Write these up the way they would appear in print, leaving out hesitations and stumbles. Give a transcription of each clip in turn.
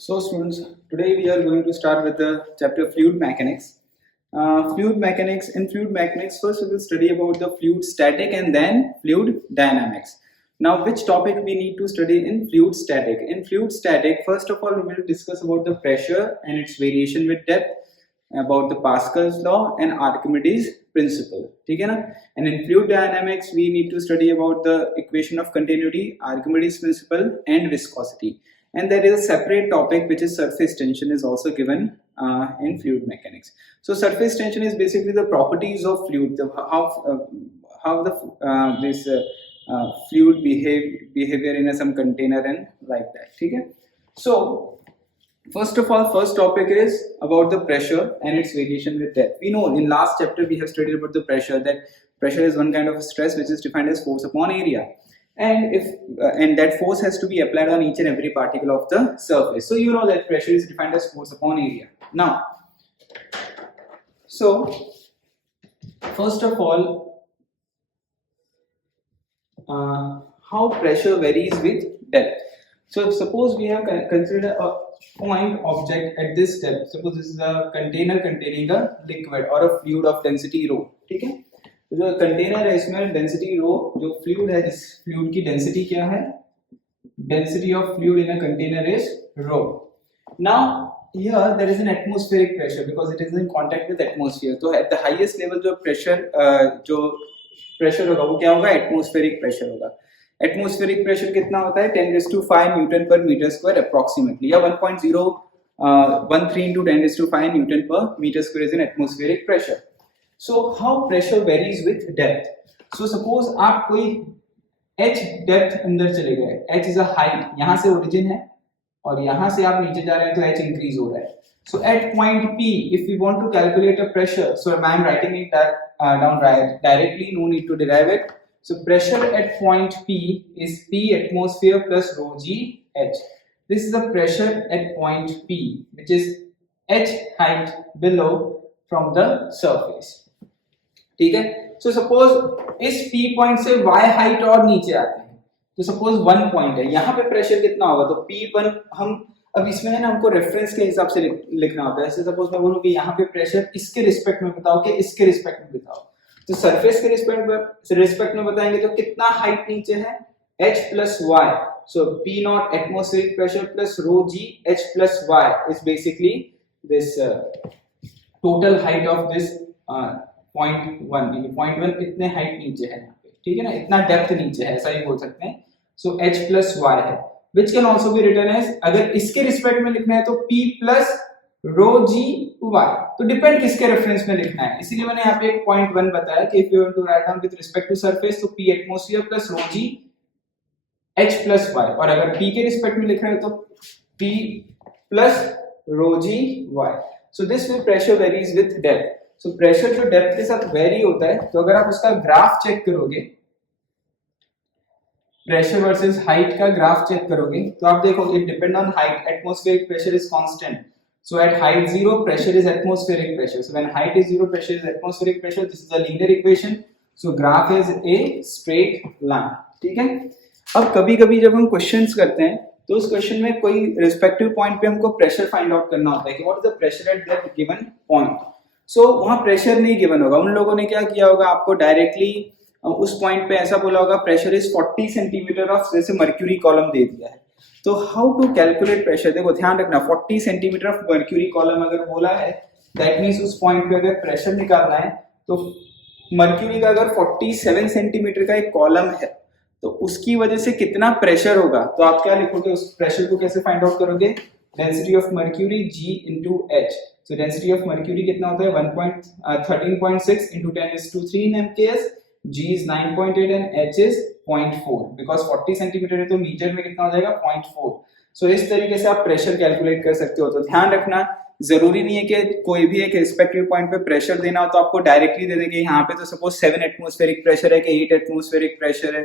So students, today we are going to start with the chapter fluid mechanics. In fluid mechanics, first we will study about the fluid static and then fluid dynamics. Now, which topic we need to study in fluid static? In fluid static, first of all, we will discuss about the pressure and its variation with depth, about the Pascal's law and Archimedes principle. ठीक है ना? And in fluid dynamics, we need to study about the equation of continuity, Archimedes principle, and viscosity. And there is a separate topic which is surface tension is also given in fluid mechanics. So surface tension is basically the properties of fluid, how this fluid behavior in some container and like that. ठीक है? So first of all, first topic is about the pressure and its variation with depth. We know in last chapter we have studied about the pressure, that pressure is one kind of stress which is defined as force upon area. And and that force has to be applied on each and every particle of the surface. So you know that pressure is defined as force upon area. Now, so first of all, how pressure varies with depth. So if suppose we have considered a point object at this depth, suppose this is a container containing a liquid or a fluid of density rho. ठीक है? तो जो container है इसमें density rho, जो fluid है इस fluid की डेंसिटी क्या है? Density of fluid in a container is rho. Now here there is an atmospheric pressure because it is in contact with atmosphere. तो एट द हाईएस्ट लेवल जो pressure होगा वो क्या होगा? एटमॉस्फेरिक प्रेशर होगा. एटमॉस्फेरिक प्रेशर कितना होता है? 10⁵ newton per metre square approximately, या 1.013 into 10⁵ newton per metre square is an atmospheric pressure. So how pressure varies with depth? So suppose आप कोई h depth अंदर चले गए, h is a height, यहाँ से origin है और यहाँ से आप नीचे जा रहे हैं तो h increase हो रहा है. So at point P, if we want to calculate a pressure, so I am writing it down directly, no need to derive it. So pressure at point P is P atmosphere plus rho g h. This is the pressure at point P, which is h height below from the surface. ठीक है? So suppose इस P point से Y height और नीचे आते हैं, तो suppose 1 point है, यहाँ पे प्रेशर कितना होगा? तो P1 हम अब इसमें है ना, हमको रेफरेंस के हिसाब से लिखना होता है. ऐसे सपोज मैं बोलूँ कि यहाँ पे प्रेशर इसके रिस्पेक्ट में बताओ कि इसके रिस्पेक्ट में बताओ, तो सरफेस के रिस्पेक्ट में बताएंगे तो कितना हाइट नीचे है? h plus y. So P naught atmospheric pressure plus rho g h plus y is basically this total height of this point 1 इतने हाइट नीचे है यहाँ पे, ठीक है ना, इतना डेप्थ नीचे है, ऐसा ही बोल सकते हैं. सो h plus y है, which can also be written as, अगर इसके रिस्पेक्ट में लिखना है तो P plus rho g y. तो डिपेंड किसके रेफरेंस में लिखना है, इसीलिए मैंने यहाँ पे point 1 बताया कि if you want to write down with respect to surface तो P atmosphere plus rho g h plus y, और अगर P के रिस्पेक्ट में लिखना है तो P plus rho g y. So this way pressure varies with depth. So pressure जो depth के साथ वेरी होता है, तो अगर आप उसका ग्राफ चेक करोगे, प्रेशर वर्सेस हाइट का ग्राफ चेक करोगे, तो आप देखोगे depend on height atmospheric pressure is constant. So at height 0 pressure is atmospheric pressure. So when height is 0 pressure is atmospheric pressure. This is a linear equation. So graph is a straight line. ठीक है? अब कभी-कभी जब हम questions करते हैं तो उस क्वेश्चन में कोई रिस्पेक्टिव पॉइंट पे हमको प्रेशर फाइंड आउट करना होता है कि what is the pressure at that given point. So वहां प्रेशर नहीं गिवन होगा, उन लोगों ने क्या किया होगा, आपको डायरेक्टली उस पॉइंट पे ऐसा बोला होगा प्रेशर इज 40 सेंटीमीटर ऑफ, जैसे मर्क्यूरी कॉलम दे दिया है. तो हाउ टू कैलकुलेट प्रेशर, देखो ध्यान रखना, 40 सेंटीमीटर ऑफ मर्क्यूरी कॉलम अगर बोला है, दैट मीन्स उस पॉइंट पे अगर प्रेशर निकालना है तो मर्क्यूरी का अगर 47 सेंटीमीटर का एक कॉलम है तो उसकी वजह से कितना प्रेशर होगा, तो आप क्या लिखोगे, उस प्रेशर को कैसे फाइंड आउट करोगे? Density of mercury G into H. So density of mercury कितना होता है? 13.6 into 10⁻³ in MKS. G is 9.8 and H is 0.4. Because 40 centimetre है तो मीटर में कितना हो जाएगा? 0.4. So इस तरीके से आप प्रेशर कैलकुलेट कर सकते हो. तो ध्यान रखना, जरूरी नहीं है कि कोई भी एक रिस्पेक्टिव पॉइंट पे प्रेशर देना हो तो आपको डायरेक्टली दे देंगे. यहाँ पे तो सपोज 7 एटमॉस्फेरिक प्रेशर है कि 8 एटमॉस्फेरिक प्रेशर है,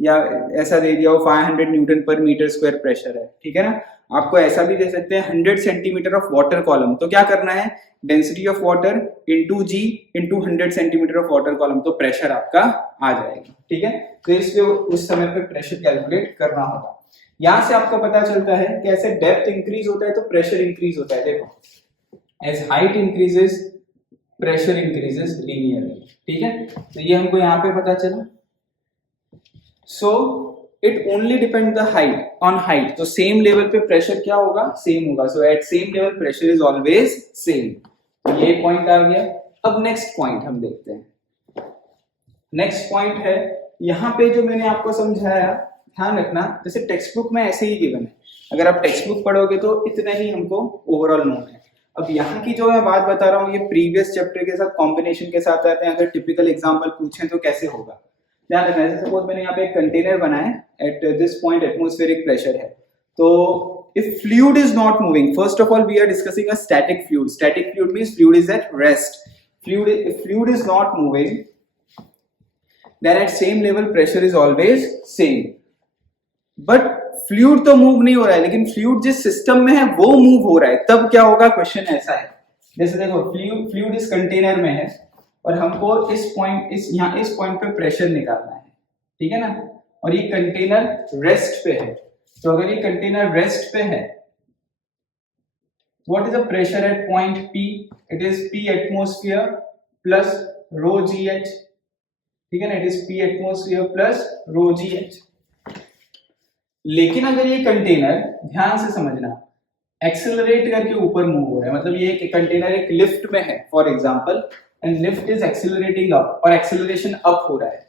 या ऐसा दे दिया हो 500 Newton per metre square pressure है, ठीक है ना. आपको ऐसा भी दे सकते हैं 100 सेंटीमीटर ऑफ वाटर कॉलम, तो क्या करना है? Density of water into g into 100 centimetre of water column, तो प्रेशर आपका आ जाएगा. ठीक है, तो इसलिए उस समय पे प्रेशर कैलकुलेट करना होगा. यहां से आपको पता चलता है कि ऐसे डेप्थ इंक्रीज होता है तो प्रेशर इंक्रीज होता है। देखो, as height increases pressure increases linearly, ठीक है। तो ये हमको यहाँ पे पता चला। So it only depend the height on height, तो सेम लेवल पे प्रेशर क्या होगा, सेम होगा। So at same level pressure is always same. तो ये पॉइंट आ गया। अब नेक्स्ट पॉइंट हम देखते हैं। नेक्स्ट पॉइंट है यहाँ पे जो मैंने आपको समझाया, ध्यान रखना, जैसे टेक्स्ट बुक में ऐसे ही गिवन है, अगर आप टेक्स्ट बुक पढ़ोगे तो इतना ही हमको ओवरऑल नोन है। अब यहाँ की जो मैं बात बता रहा हूँ ये प्रीवियस चैप्टर के साथ कॉम्बिनेशन के साथ आते हैं। अगर टिपिकल एग्जांपल पूछें तो कैसे होगा, ध्यान रखना। जैसे सपोज मैंने यहाँ पे एक कंटेनर बनाया, eight this point atmospheric pressure है, तो if fluid is not moving, first of all we are discussing a static fluid. Static fluid means fluid is at rest. If fluid is not moving, then at same level pressure is always same. But fluid तो move नहीं हो रहा है, लेकिन fluid जिस system में है वो मूव हो रहा है, तब क्या होगा, क्वेश्चन ऐसा है। जैसे देखो, फ्लूइड इस कंटेनर में है और हमको इस पॉइंट, इस पॉइंट पे प्रेशर निकालना है, ठीक है ना, और ये कंटेनर रेस्ट पे है। तो अगर ये कंटेनर रेस्ट पे है, what is the pressure at point P? It is P atmosphere plus rho GH, ठीक है ना, it is P atmosphere plus rho GH। लेकिन अगर ये कंटेनर, ध्यान से समझना, एक्सेलरेट करके ऊपर मूव हो रहा है, मतलब ये कंटेनर एक लिफ्ट में है for example, and lift is accelerating up और एक्सेलरेशन अप हो रहा है,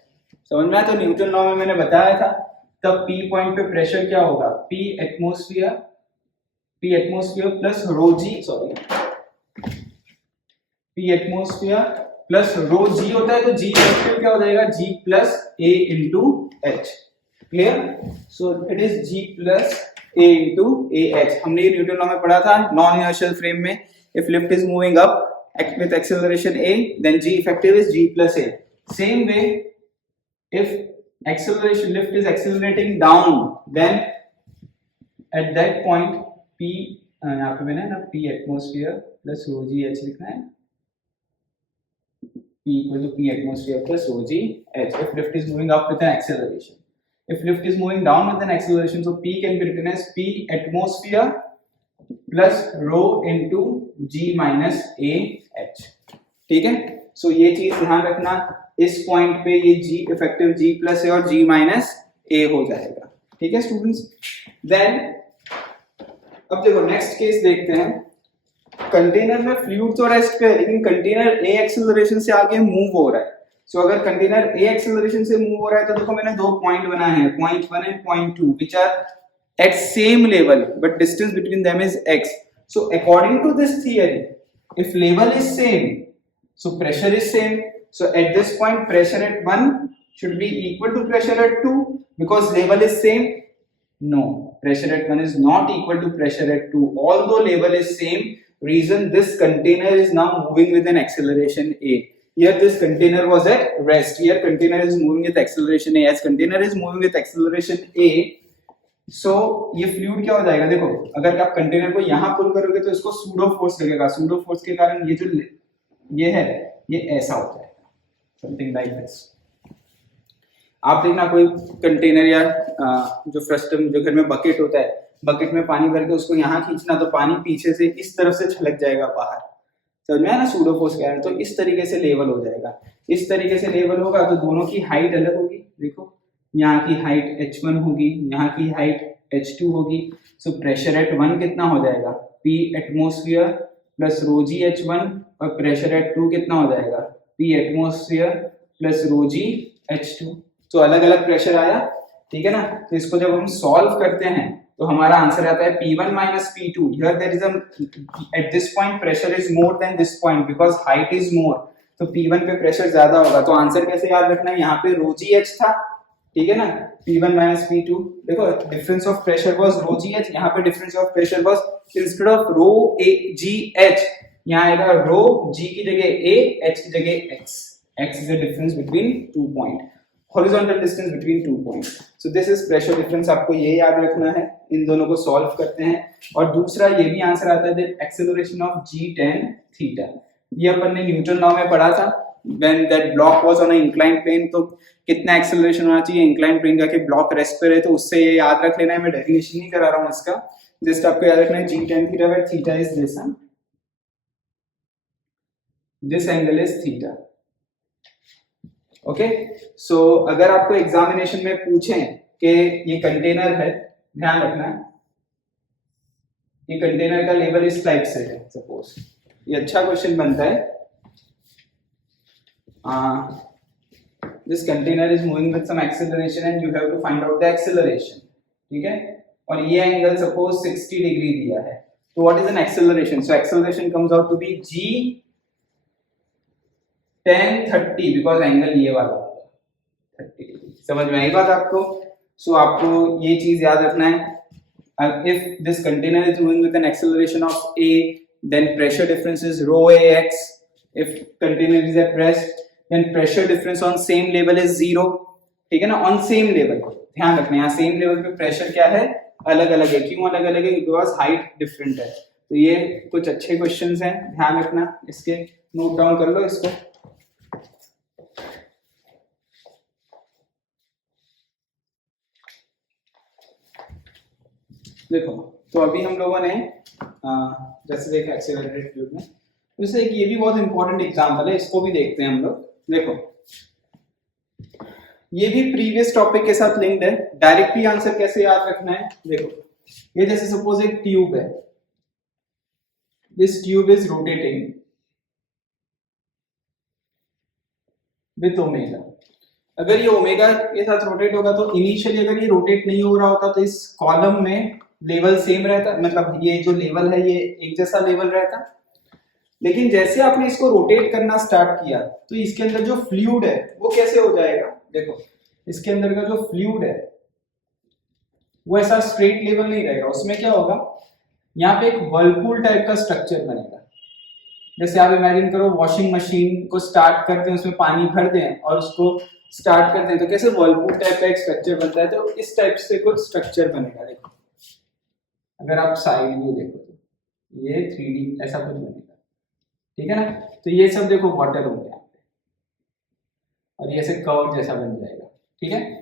समझ में आया? तो न्यूटन लॉ में मैंने बताया था, तब P पॉइंट पे प्रेशर क्या होगा, P atmosphere plus rho G, sorry, P atmosphere plus rho G होता है, तो G इफेक्टिव क्या हो जाएगा, G plus A into H। Clear? So it is G plus A into AH। हमने ये न्यूटन लॉ में पढ़ा था नॉन इनर्शियल फ्रेम में, if lift is moving up with acceleration A, then G effective is G plus A. Same way, if lift is accelerating down, then at that point P, यहाँ पे मैंने ना P atmosphere plus rho g H लिखना है, P equal to P atmosphere plus rho g h if lift is moving up with an acceleration. If lift is moving down with an acceleration, so P can be written as P atmosphere plus rho into G minus A H. ठीक है, सो ये चीज ध्यान रखना, इस point पे ये G effective G plus A और G माइनस A हो जाएगा। ठीक है स्टूडेंट्स, देन अब देखो नेक्स्ट केस देखते हैं। कंटेनर में फ्लूइड तो रेस्ट पे है, लेकिन कंटेनर A एक्सेलरेशन से आगे मूव हो रहा है। सो अगर कंटेनर A एक्सेलरेशन से मूव हो रहा है तो देखो मैंने दो पॉइंट बनाए हैं, point 1 and point 2, which are at same level but distance between them is x. So according to this theory, if level is same, so pressure is same. So at this point pressure at 1 should be equal to pressure at 2 because level is same. No, pressure at 1 is not equal to pressure at 2 although level is same. Reason, this container is now moving with an acceleration A. Here this container was at rest, here container is moving with acceleration A. As container is moving with acceleration A, सो ये fluid क्या हो जाएगा, देखो अगर आप container को यहाँ पुल करोगे तो इसको सूडो फोर्स लगेगा, सूडो फोर्स के कारण ये जो ये है ये ऐसा हो जाएगा, समथिंग लाइक दिस। आप देखना कोई कंटेनर या जो फ्रस्टम जो घर में बकेट होता है, बकेट में पानी भर के उसको यहाँ खींचना तो पानी पीछे से इस तरफ से छलक जाएगा बाहर, समझ में आया ना, सूडो फोर्स के कारण। तो इस तरीके से लेवल हो जाएगा, इस तरीके से लेवल होगा तो दोनों की हाइट अलग होगी। देखो यहाँ की हाइट h1 होगी, यहाँ की हाइट h2 होगी। सो प्रेशर एट 1 कितना हो जाएगा, P atmosphere plus rho g h1, और प्रेशर एट 2 कितना हो जाएगा, P atmosphere plus rho g h2। तो अलग अलग प्रेशर आया, ठीक है ना। तो इसको जब हम सॉल्व करते हैं तो हमारा आंसर आता है P1 minus P2। Here there is at this point pressure is more than this point because height is more, तो P1 पे प्रेशर ज्यादा होगा। तो आंसर कैसे याद रखना है, यहाँ पे रो जी h था, ठीक है ना, P1 माइनस P2। देखो difference of pressure was rho g h, यहाँ पे difference of pressure was instead of rho a g h, यहाँ आएगा रो जी की जगह a, h की जगह x। x is the difference between two point, horizontal distance between two point. So this is pressure difference, आपको ये याद रखना है। इन दोनों को सॉल्व करते हैं और दूसरा ये भी आंसर आता है acceleration of g tan theta. ये अपन ने न्यूटन लॉ में पढ़ा था, when that block was on an inclined plane, तो कितना एक्सेलरेशन होना चाहिए इंक्लाइन प्लेन का कि ब्लॉक रेस्ट पे रहे, तो उससे ये याद रख लेना है, मैं डेरिवेशन नहीं करा रहा हूँ इसका, जस्ट आपको याद रखना है g tan theta where theta is this angle is theta. Okay, so अगर आपको एग्जामिनेशन में पूछें कि ये कंटेनर है, ध्यान रखना है ये कंटेनर का लेवल इस टाइप से है, सपोज ये अच्छा क्वेश्चन बनता है, this container is moving with some acceleration and you have to find out the acceleration, ठीक है, और ये एंगल सपोज 60 डिग्री दिया है, तो what is an acceleration, so acceleration comes out to be g tan 30 because angle ये वाला होगा 30 डिग्री, समझ में आई बात आपको। सो आपको ये चीज याद रखना है, if this container is moving with an acceleration of a, then pressure difference is rho ax, if container is at rest then pressure difference on same level is 0, ठीक है ना, on same level, ध्यान रखना यहाँ same level पे pressure क्या है, अलग अलग है, क्यों अलग अलग है, बिकॉज हाइट डिफरेंट है। तो ये कुछ अच्छे क्वेश्चंस हैं, ध्यान रखना, इसके नोट डाउन कर लो इसको। देखो तो अभी हम लोगों ने जैसे देखा एक्सेलरेटेड फ्लूइड में, वैसे एक ये भी बहुत इंपॉर्टेंट एग्जांपल है, इसको भी देखते हैं हम लोग। देखो ये भी प्रीवियस टॉपिक के साथ लिंक्ड है, डायरेक्टली आंसर कैसे याद रखना है। देखो ये जैसे सपोज एक ट्यूब है, this tube is rotating with omega, अगर ये ओमेगा के साथ रोटेट होगा तो इनिशियली अगर ये रोटेट नहीं हो रहा होता तो इस कॉलम में लेवल सेम रहता, मतलब ये जो लेवल है ये एक जैसा लेवल रहता, लेकिन जैसे आपने इसको रोटेट करना स्टार्ट किया तो इसके अंदर जो फ्लूइड है वो कैसे हो जाएगा। देखो इसके अंदर का जो फ्लूइड है वो ऐसा स्ट्रेट लेवल नहीं रहेगा, उसमें क्या होगा, यहाँ पे एक वर्लपूल टाइप का स्ट्रक्चर बनेगा। जैसे आप इमेजिन करो वॉशिंग मशीन को स्टार्ट करते हैं, उसमें पानी भर दें और उसको स्टार्ट करते हैं तो कैसे वर्लपूल टाइप का एक स्ट्रक्चर बनता है, तो इस टाइप से कुछ स्ट्रक्चर बनेगा। देखो अगर आप साइड व्यू देखो तो ये 3D ऐसा कुछ बनेगा, ठीक है ना। तो ये सब देखो वाटर हो गया और ये ऐसे कर्व जैसा बन जाएगा, ठीक है।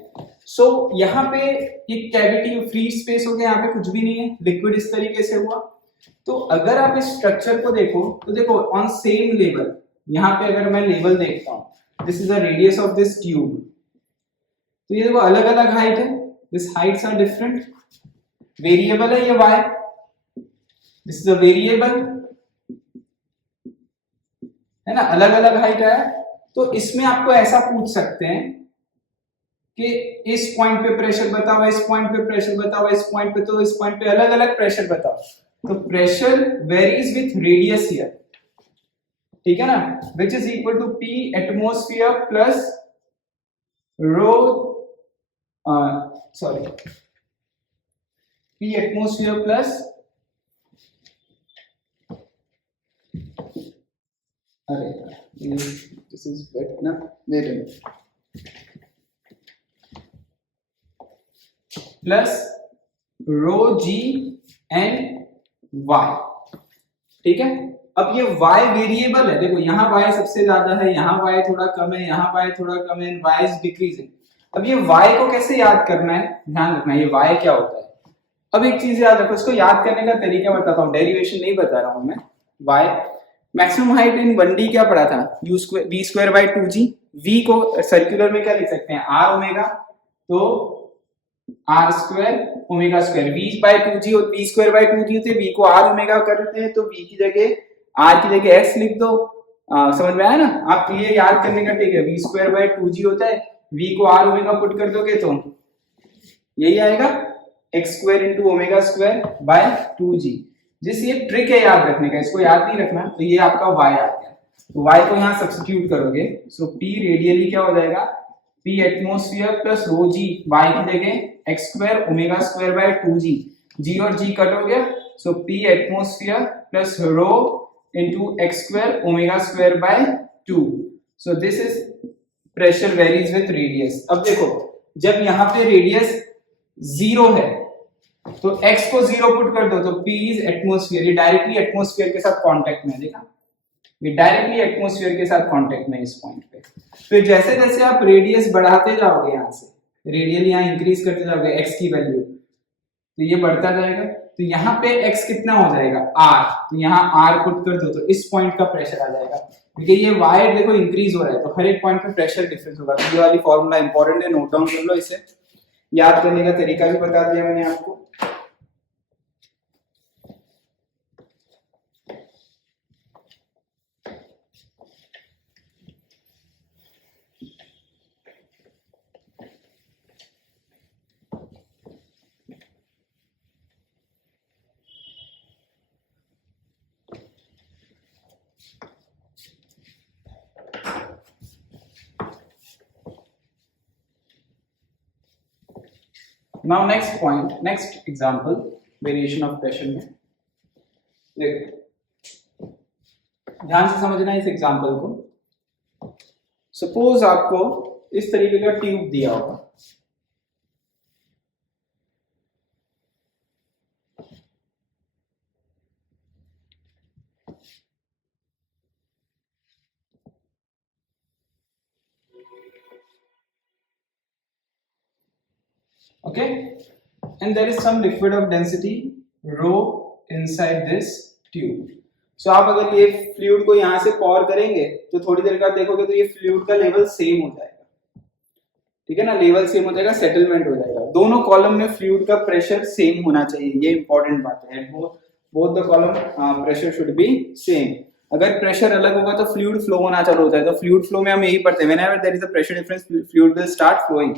सो यहाँ पे एक कैविटी फ्री स्पेस हो गया, यहाँ पे कुछ भी नहीं है, लिक्विड इस तरीके से हुआ। तो अगर आप इस स्ट्रक्चर को देखो तो देखो ऑन सेम लेवल, यहाँ पे अगर मैं लेवल देखता हूँ, this is the radius of this tube, तो ये देखो अलग अलग हाइट है, this heights are different, variable है ये y, this is a variable है ना, अलग अलग हाइट है। तो इसमें आपको ऐसा पूछ सकते हैं कि इस पॉइंट पे प्रेशर बताओ, इस पॉइंट पे प्रेशर बताओ, इस पॉइंट पे, तो इस पॉइंट पे अलग अलग प्रेशर बताओ। तो pressure varies with radius here, ठीक है ना, which is equal to P atmosphere plus rho P atmosphere plus this is wet na, wait a minute, plus rho G and Y, ठीक है। अब ये y वेरिएबल है, देखो यहाँ y सबसे ज्यादा है, यहाँ y थोड़ा कम है, यहाँ y थोड़ा कम है, y इज डिक्रीजिंग। अब ये y को कैसे याद करना है, ध्यान रखना ये y क्या होता है। अब एक चीज याद रखो, इसको याद करने का तरीका बताता हूँ, डेरिवेशन नहीं बता रहा हूँ मैं। y maximum height in 1D क्या पढ़ा था, v square by 2g, v को सर्कुलर में क्या लिख सकते हैं, r ओमेगा, तो r square omega square, v by 2g और v स्क्वायर बाय 2g होते हैं, v को r ओमेगा करते हैं तो v की जगह r की जगह x लिख दो, समझ में आया ना। आप ये याद करने का ठीक है, v स्क्वायर बाय 2g होता है, v को r ओमेगा पुट कर दोगे तो यही आएगा x square into omega square by 2g। जिस ये ट्रिक है याद रखने का, इसको याद नहीं रखना, तो ये आपका y आ गया, तो y को यहाँ सब्स्टिट्यूट करोगे, सो p रेडियली क्या हो जाएगा, P atmosphere plus rho g, y की जगह x square omega square by 2g, g और g कट हो गया, सो P atmosphere plus row into x square omega square by 2, so this is pressure varies with radius. अब देखो जब यहाँ पे रेडियस 0 है तो x को 0 पुट कर दो तो P इज एटमॉस्फेयर, ये डायरेक्टली एटमॉस्फेयर के साथ कांटेक्ट में, देखा ये डायरेक्टली एटमॉस्फेयर के साथ कांटेक्ट में इस पॉइंट पे। फिर जैसे जैसे आप रेडियस बढ़ाते जाओगे, यहाँ से रेडियल यहाँ इंक्रीज करते जाओगे x की वैल्यू, तो ये बढ़ता जाएगा। तो यहाँ पे x कितना हो जाएगा r, तो यहाँ r पुट कर दो तो इस पॉइंट का प्रेशर आ जाएगा, क्योंकि ये वायर देखो इंक्रीज हो रहा है, तो हर एक पॉइंट पे प्रेशर डिफरेंस होगा। तो ये वाली फॉर्मूला इंपॉर्टेंट है, नोट डाउन कर लो, इसे याद करने का तरीका भी बता दिया मैंने आपको। Now next point, next example, variation of pressure में देखो ध्यान से समझना इस एग्जांपल को। सपोज आपको इस तरीके का ट्यूब दिया होगा, okay, and there is some liquid of density rho inside this tube. So आप अगर ये फ्लूइड को यहाँ से पॉर करेंगे तो थोड़ी देर बाद देखोगे तो ये फ्लूइड का लेवल सेम हो जाएगा, ठीक है ना, लेवल सेम हो जाएगा, सेटलमेंट हो जाएगा। दोनों कॉलम में फ्लूइड का प्रेशर सेम होना चाहिए, ये इंपॉर्टेंट बात है। Both the column pressure should be same. अगर प्रेशर अलग होगा तो फ्लूइड फ्लो होना चालू होता है। तो फ्लूइड फ्लो में हम यही पढ़ते हैं, whenever there is a pressure difference fluid will start flowing.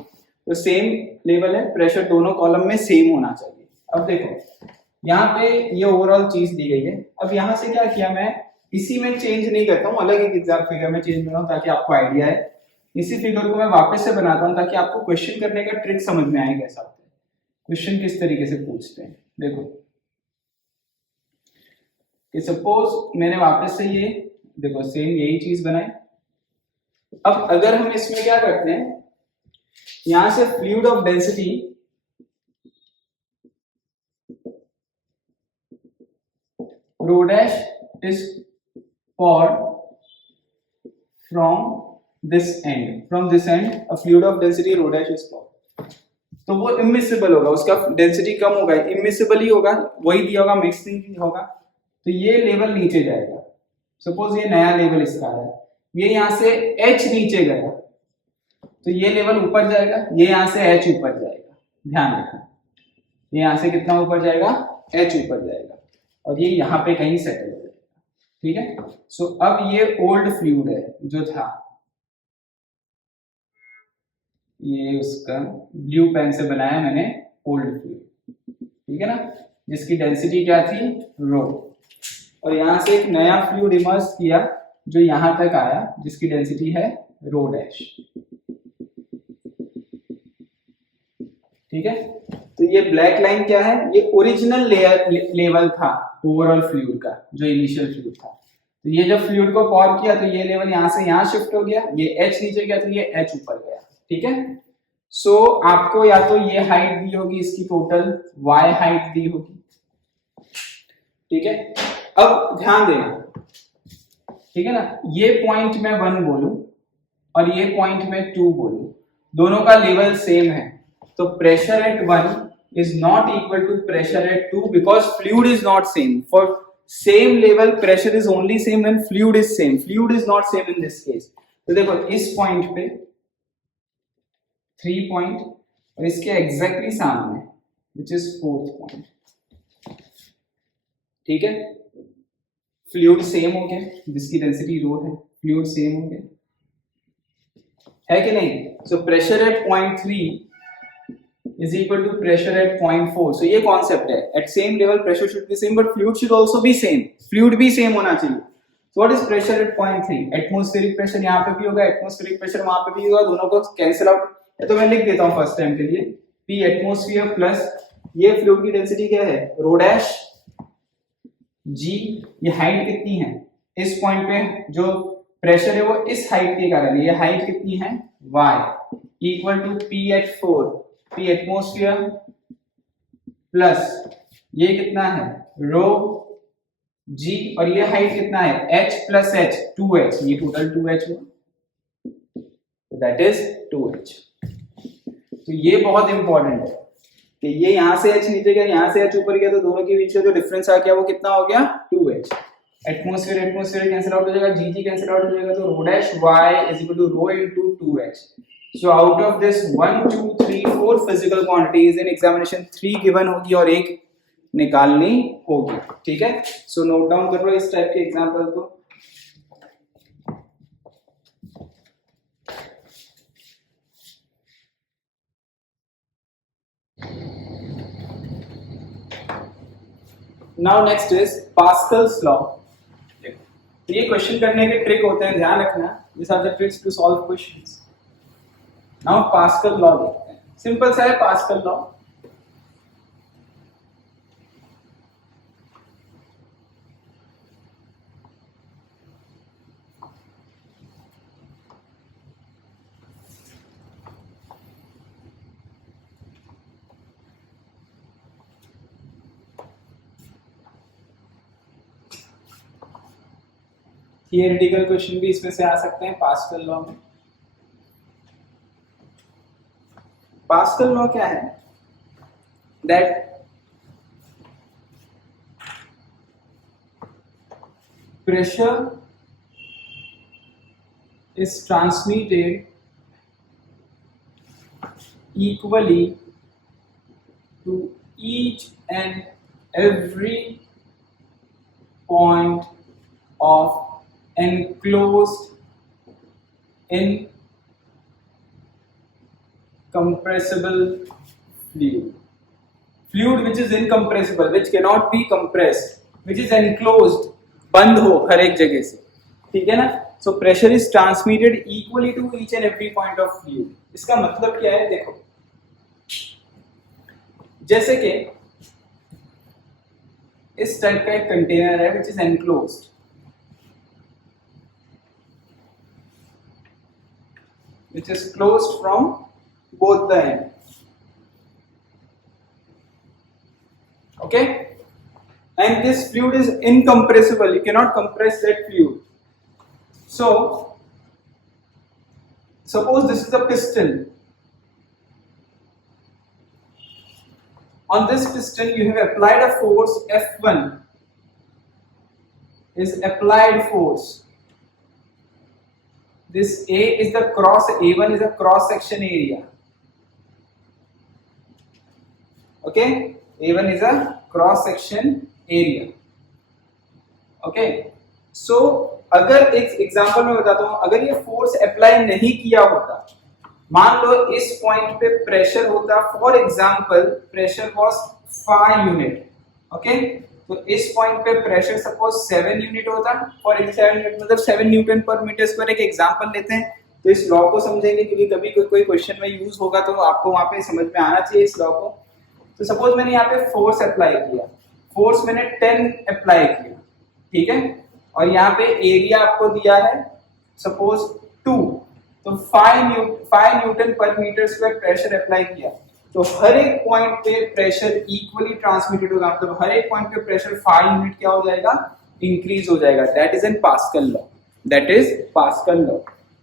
तो सेम लेवल है, प्रेशर दोनों कॉलम में सेम होना चाहिए। अब देखो यहाँ पे ये ओवरऑल चीज दी गई है। अब यहाँ से क्या किया, मैं इसी में चेंज नहीं करता हूँ, अलग एक एग्जाम फिगर में चेंज कर रहा हूँ ताकि आपको आइडिया है। इसी फिगर को मैं वापस से बनाता हूँ ताकि आपको क्वेश्चन करने का ट्रिक समझ में आए कैसा होता है, क्वेश्चन किस तरीके से पूछते हैं। देखो कि सपोज मैंने वापस से ये देखो सेम यही चीज बनाई। अब अगर हम इसमें क्या करते हैं, यहां से fluid of density rho dash is poured from this end, a fluid of density rho dash is poured। तो वो इमिसिबल होगा, उसका डेंसिटी कम होगा, इमिसिबल ही होगा, वही दिया होगा, मिक्सिंग होगा, तो ये लेवल नीचे जाएगा। सपोज ये नया लेवल इसका है, ये यहाँ से h नीचे गया तो ये लेवल ऊपर जाएगा, ये यहाँ से h ऊपर जाएगा। ध्यान रखना, ये यहाँ से कितना ऊपर जाएगा, h ऊपर जाएगा, और ये यहाँ पे कहीं सेटल हो जाएगा, ठीक है। सो अब ये ओल्ड फ्लूइड है जो था, ये उसका ब्लू पेन से बनाया मैंने ओल्ड फ्लूइड, ठीक है ना, जिसकी डेंसिटी क्या थी, रो। और यहाँ से एक नया फ्लूइड इमर्ज किया जो यहाँ तक आया, जिसकी डेंसिटी है रो डैश, ठीक है। तो ये ब्लैक लाइन क्या है, ये ओरिजिनल लेवल था ओवरऑल फ्लूइड का, जो इनिशियल फ्लूइड था। तो ये जब फ्लूइड को पॉर किया तो ये लेवल यहाँ से यहाँ शिफ्ट हो गया, ये h नीचे गया तो ये h ऊपर गया, ठीक है। सो आपको या तो ये हाइट दी होगी, इसकी टोटल y हाइट दी होगी, ठीक है। अब ध्यान देना, ठीक है ना, ये पॉइंट में 1 बोलूं और ये पॉइंट में 2 बोलूं, दोनों का लेवल सेम है, तो pressure at 1 is not equal to pressure at 2 because fluid is not same. For same level pressure is only same when fluid is same. Fluid is not same in this case. तो देखो इस point पे 3 point और इसके exactly सामने which is 4th point, ठीक है। Fluid same हो गया, जिसकी डेंसिटी रो है, फ्लूइड सेम हो गया, है कि नहीं। सो pressure at point 3 is equal to pressure at 0.4. So ये कॉन्सेप्ट है, at same level pressure should be same but fluid should also be same, fluid भी same होना चाहिए। So what is pressure at 0.3? Atmospheric pressure यहाँ पे भी होगा, atmospheric pressure वहां पे भी होगा, दोनों को कैंसिल आउट। तो मैं लिख देता हूँ फर्स्ट टाइम के लिए, P एटमॉस्फेयर प्लस ये फ्लूइड की डेंसिटी क्या है, रो डैश G, ये हाइट कितनी है, इस पॉइंट पे जो प्रेशर है वो इस हाइट के कारण है, ये हाइट कितनी है y, equal to P at 4, P atmosphere plus ये कितना है रो जी, और ये हाइट कितना है h प्लस h 2h, ये टोटल 2h हुआ, दैट इज 2h। तो ये बहुत इंपॉर्टेंट है कि ये यहाँ से h नीचे गया, यहाँ से h ऊपर गया, तो दोनों के बीच का जो डिफरेंस आ गया वो कितना हो गया 2h। Atmosphere atmosphere cancel out हो जाएगा, जी कैंसिल आउट हो जाएगा, तो rho dash y is equal to rho into 2h। So out of this 1 2 3 4 physical quantities in examination 3 given होगी और एक निकालनी होगी, ठीक है। सो नोट डाउन कर लो इस टाइप के एग्जांपल को। Now next is Pascal's law. ये क्वेश्चन करने के ट्रिक होते हैं, ध्यान रखना, this are the tricks to solve questions. Now Pascal law देखते हैं, सिंपल सा है पास्कल लॉ। थियरिटिकल क्वेश्चन भी इसमें से आ सकते हैं पास्कल लॉ में। पास्कल लॉ क्या है, that pressure is transmitted equally to each and every point of enclosed incompressible fluid. Fluid which is incompressible, which cannot be compressed, which is enclosed, बंद हो हर एक जगह से, ठीक है ना। So pressure is transmitted equally to each and every point of fluid. इसका मतलब क्या है, देखो जैसे कि इस टाइप का एक कंटेनर है which is enclosed, which is closed from both the ends, okay, and this fluid is incompressible, you cannot compress that fluid. So suppose this is the piston. On this piston you have applied a force F1 is applied force. This A is the cross, A1 is a cross section area, okay, A1 is a cross section area, okay. So अगर एक example में बताता हूं, अगर ये force apply नहीं किया होता, मान लो इस पॉइंट पे प्रेशर होता, for example pressure was 5 unit, okay, तो इस पॉइंट पे प्रेशर सपोज 7 यूनिट होता, फॉर 7 यूनिट मतलब 7 न्यूटन पर मीटर स्क्वायर। एक एग्जांपल लेते हैं तो इस लॉ को समझेंगे, क्योंकि कभी कोई क्वेश्चन में यूज होगा तो आपको वहां पे समझ में आना चाहिए इस लॉ को। तो सपोज मैंने यहाँ पे फोर्स अप्लाई किया, फोर्स मैंने 10 अप्लाई किया, ठीक है, और यहाँ पे एरिया आपको दिया है सपोज 2, तो 5 Newton per metre square pressure apply किया, तो हर एक पॉइंट पे प्रेशर इक्वली ट्रांसमिटेड होगा, मतलब हर एक पॉइंट पे प्रेशर 5 यूनिट क्या हो जाएगा, इंक्रीज हो जाएगा। That is an pascal law, that is pascal law.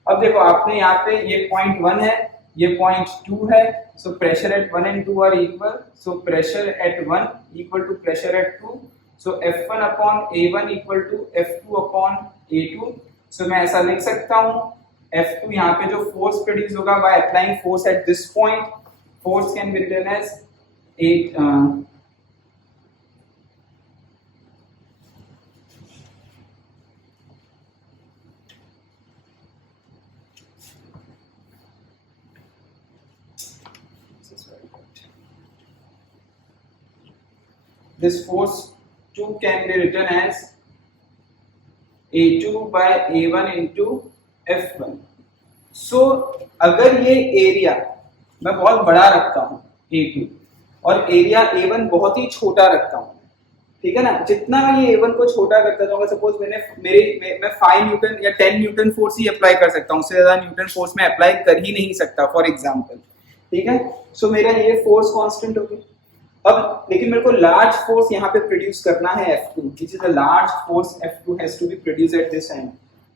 अब देखो आपने यहाँ पे ये पॉइंट 1 है, ये पॉइंट 2 है, so pressure at 1 and 2 are equal, so pressure at 1 equal to pressure at 2, so F1 upon A1 equal to F2 upon A2। सो मैं ऐसा लिख सकता हूँ, F2 यहाँ पे जो फोर्स प्रोड्यूस होगा by applying force at this point, force can be written as 8 this force 2 can be written as A2 by A1 into F1। so अगर ये एरिया मैं बहुत बड़ा रखता हूँ A2 और एरिया A1 बहुत ही छोटा रखता हूँ, ठीक है ना, जितना मैं ये A1 को छोटा करता जाऊंगा, सपोज मैं 5 न्यूटन या 10 न्यूटन फोर्स ही अप्लाई कर सकता हूँ, उससे ज्यादा न्यूटन फोर्स मैं अप्लाई कर ही नहीं सकता फॉर एग्जांपल, ठीक है। सो मेरा ये फोर्स कांस्टेंट हो गया। अब लेकिन मेरे को लार्ज फोर्स यहाँ पे प्रोड्यूस करना है F2, which is a large force F2 has to be produced at this end.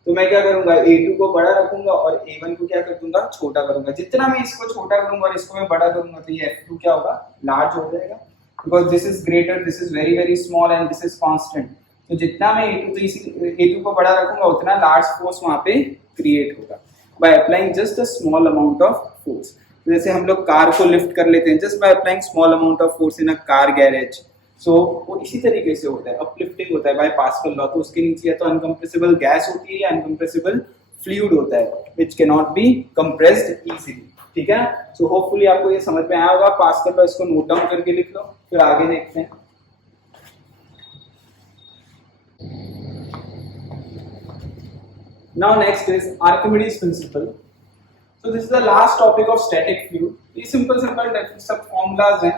तो मैं क्या करूंगा, A2 को बड़ा रखूंगा और A1 को क्या कर दूंगा, छोटा करूंगा. जितना मैं इसको छोटा करूंगा और इसको मैं बड़ा करूंगा तो ये F2 क्या होगा, लार्ज हो जाएगा. Because this is greater, this is very very small and this is constant. तो जितना मैं A2 को बड़ा रखूंगा उतना लार्ज फोर्स वहां पे क्रिएट होगा by applying just a small amount of force. जैसे हम लोग कार को लिफ्ट कर लेते हैं just by applying small amount of force in a car garage. So वो इसी तरीके से होता है, अपलिफ्टिंग होता है बाय पास्कल लॉ. तो उसके नीचे या तो अनकंप्रेसिबल गैस होती है या अनकंप्रेसिबल फ्लूइड होता है which can not be compressed easily. ठीक है, सो होपफुली आपको ये समझ में आया होगा. पास्कल लॉ इसको नोट डाउन करके लिख लो, फिर आगे देखते हैं. Now next is Archimedes principle. So this is the last topic of static fluid. ये simple सब formulas हैं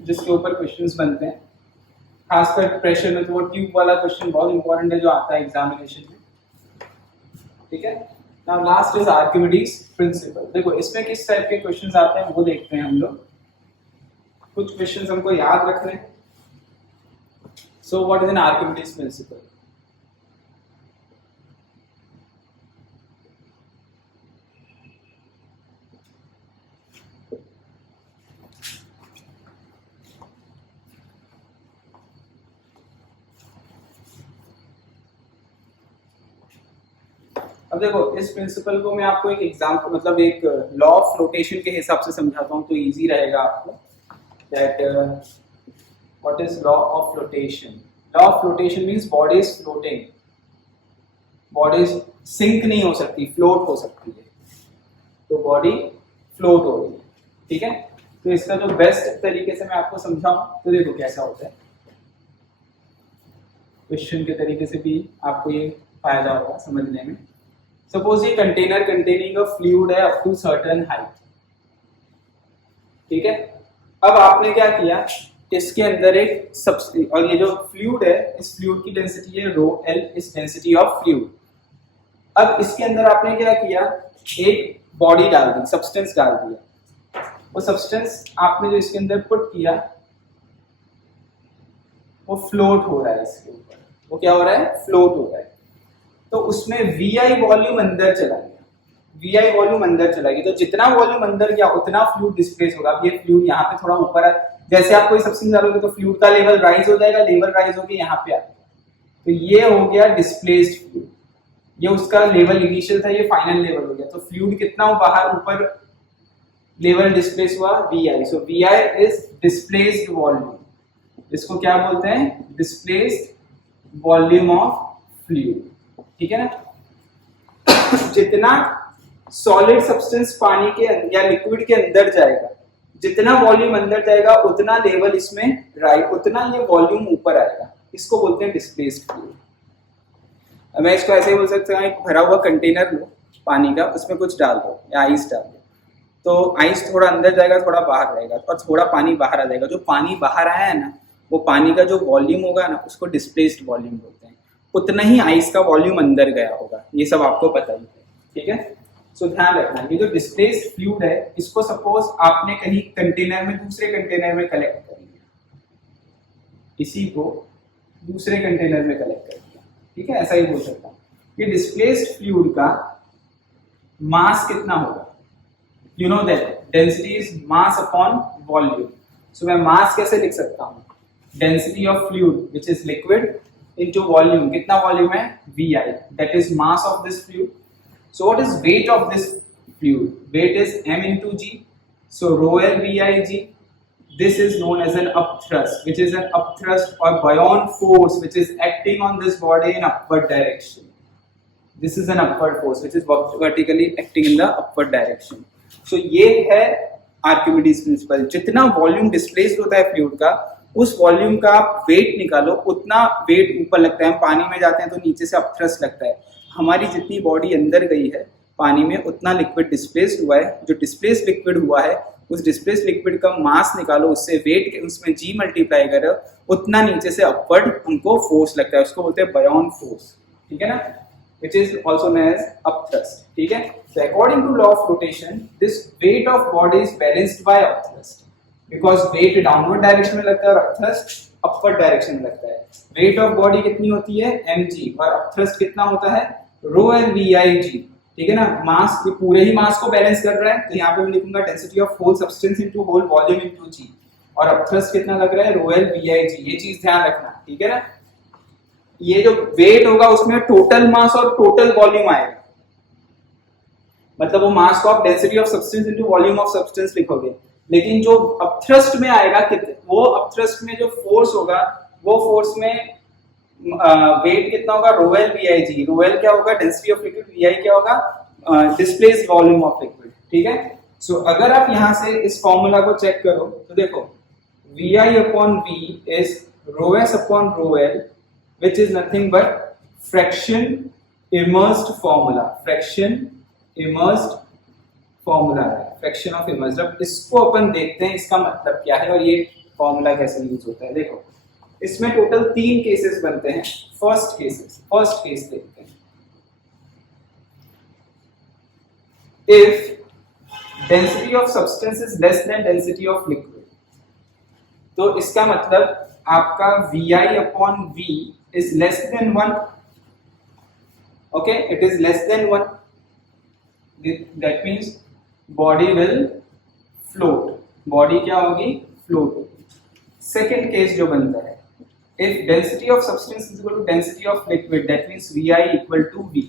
जिसके ऊपर क्वेश्चंस बनते हैं. खासकर प्रेशर में तो वो ट्यूब वाला क्वेश्चन बहुत इंपॉर्टेंट है जो आता है एग्जामिनेशन में. ठीक है, now last is Archimedes principal. देखो इसमें किस टाइप के क्वेश्चंस आते हैं वो देखते हैं हम लोग. कुछ क्वेश्चंस हमको याद रखने हैं. So what is N Archimedes principal? अब देखो इस प्रिंसिपल को मैं आपको एक एग्जांपल मतलब एक लॉ ऑफ फ्लोटेशन के हिसाब से समझाता हूं तो इजी रहेगा आपको. That what is law of flotation? Law of flotation means body is floating. Body sink नहीं हो सकती, फ्लोट हो सकती है. तो बॉडी फ्लोट हो रही है. ठीक है, तो इसका जो बेस्ट तरीके से मैं आपको समझाऊं तो देखो कैसा होता है. क्वेश्चन के तरीके से भी आपको ये फायदा होगा समझने में. सपोज ये कंटेनर कंटेनिंग अ फ्लूइड है अप टू सर्टेन हाइट. ठीक है, अब आपने क्या किया, इसके अंदर एक सब्सटेंस और ये जो फ्लूइड है इस फ्लूइड की डेंसिटी है रो एल, इस डेंसिटी ऑफ फ्लूइड. अब इसके अंदर आपने क्या किया, एक बॉडी डाल दी, सब्सटेंस डाल दिया. वो सब्सटेंस आपने जो इसके अंदर पुट किया वो फ्लोट हो रहा है इसके ऊपर. वो क्या हो रहा है, फ्लोट हो रहा है. तो उसमें VI वॉल्यूम अंदर चला गया. VI वॉल्यूम अंदर चला गया तो जितना वॉल्यूम अंदर गया उतना फ्लूइड डिस्प्लेस होगा. अब ये फ्लूइड यहाँ पे थोड़ा ऊपर है, जैसे आप कोई सब्सटेंस डालोगे तो फ्लूइड का लेवल राइज हो जाएगा, लेवल राइज होके यहाँ पे आ. तो ये हो गया डिस्प्लेस्ड फ्लूइड. ये उसका लेवल इनिशियल था, ये फाइनल लेवल हो गया. तो फ्लूइड कितना बाहर ऊपर लेवल डिस्प्लेस हुआ, VI. So VI is displaced volume. इसको क्या बोलते हैं, डिस्प्लेस्ड वॉल्यूम ऑफ फ्लूइड. ठीक है ना. जितना सॉलिड सब्सटेंस पानी के या लिक्विड के अंदर जाएगा, जितना वॉल्यूम अंदर जाएगा उतना लेवल इसमें राइट, उतना ये वॉल्यूम ऊपर आएगा. इसको बोलते हैं डिस्प्लेस्ड फ्लूइड. मैं इसको ऐसे ही बोल सकता हूँ, एक भरा हुआ कंटेनर लो पानी का, उसमें कुछ डाल दो या आइस डाल दो. तो आइस थोड़ा अंदर जाएगा, थोड़ा बाहर रहेगा और थोड़ा पानी बाहर आ जाएगा. जो पानी बाहर आया है ना, वो पानी का जो वॉल्यूम होगा ना उसको डिस्प्लेस्ड वॉल्यूम बोलते हैं. उतना ही आइस का वॉल्यूम अंदर गया होगा. ये सब आपको पता ही है. ठीक है, सो ध्यान रखना. ये जो डिस्प्लेस्ड फ्लूइड है इसको सपोज आपने कहीं कंटेनर में दूसरे कंटेनर में कलेक्ट कर लिया, इसी को दूसरे कंटेनर में कलेक्ट कर लिया. ठीक है, ऐसा ही बोल सकता हूँ. ये डिस्प्लेस्ड फ्लूइड का मास कितना होगा, you know that density is mass upon volume. So मैं मास कैसे लिख सकता हूँ, density of fluid which is liquid into volume. कितना वॉल्यूम है, VI, that is mass of this fluid. So what is weight of this fluid? Weight is m into g. So rho l VIg. This is known as an upthrust, which is an upthrust or buoyant force which is acting on this body in upward direction. This is an upward force which is vertically acting in the upward direction. So ये है Archimedes principle. जितना volume displaced होता है fluid का, उस volume का आप wait निकालो, उतना वेट ऊपर लगता है. हम पानी में जाते हैं तो नीचे से अपथ्रस्ट लगता है. हमारी जितनी बॉडी अंदर गई है पानी में उतना लिक्विड डिस्प्लेस्ड हुआ है. जो डिस्प्लेस्ड लिक्विड हुआ है उस डिस्प्लेस्ड लिक्विड का मास निकालो, उससे वेट उसमें g मल्टीप्लाई करो, उतना नीचे से अपवर्ड हमको फोर्स लगता है. उसको बोलते हैं बायोन फोर्स. ठीक है ना, which is also known as upthrust. ठीक है, so according to law of flotation this weight of body is balanced by upthrust. Because weight downward direction में लगता है और अपथ्रस्ट अपवर्ड डायरेक्शन में लगता है। वेट ऑफ बॉडी कितनी होती है mg और अपथ्रस्ट कितना होता है रो एल वी आई जी, ठीक है ना। मास ये पूरे ही मास को बैलेंस कर रहा है, तो यहाँ पे मैं लिखूंगा density of whole substance into whole volume into g, और अपथ्रस्ट कितना लग रहा है रो एल वी आई जी, ये चीज ध्यान रखना, ठीक है ना। ये जो वेट होगा उसमें टोटल मास और टोटल वॉल्यूम आएगा, मतलब वो मास को आप density of substance into volume of substance लिखोगे, लेकिन जो अपथ्रस्ट में आएगा वो अपथ्रस्ट में जो फोर्स होगा वो फोर्स में वेट कितना होगा rho l v i ji, rho L क्या होगा डेंसिटी ऑफ लिक्विड, वी आई क्या होगा डिस्प्लेस्ड वॉल्यूम ऑफ लिक्विड, ठीक है। सो अगर आप यहां से इस फॉर्मूला को चेक करो तो देखो V I upon V is rho S upon rho L which is nothing but fraction immersed formula, fraction immersed formula है, fraction of immersed। अब इसको अपन देखते हैं इसका मतलब क्या है और ये फॉर्मूला कैसे यूज होता है। देखो इसमें टोटल 3 केसेस बनते हैं। फर्स्ट केस देखते हैं, if density of substance is less than density of liquid, तो इसका मतलब आपका vi upon v is less than 1, okay, it is less than 1, that means body will float, body क्या होगी float। second case जो बनता है, if density of substance is equal to density of liquid, that means vi equal to v,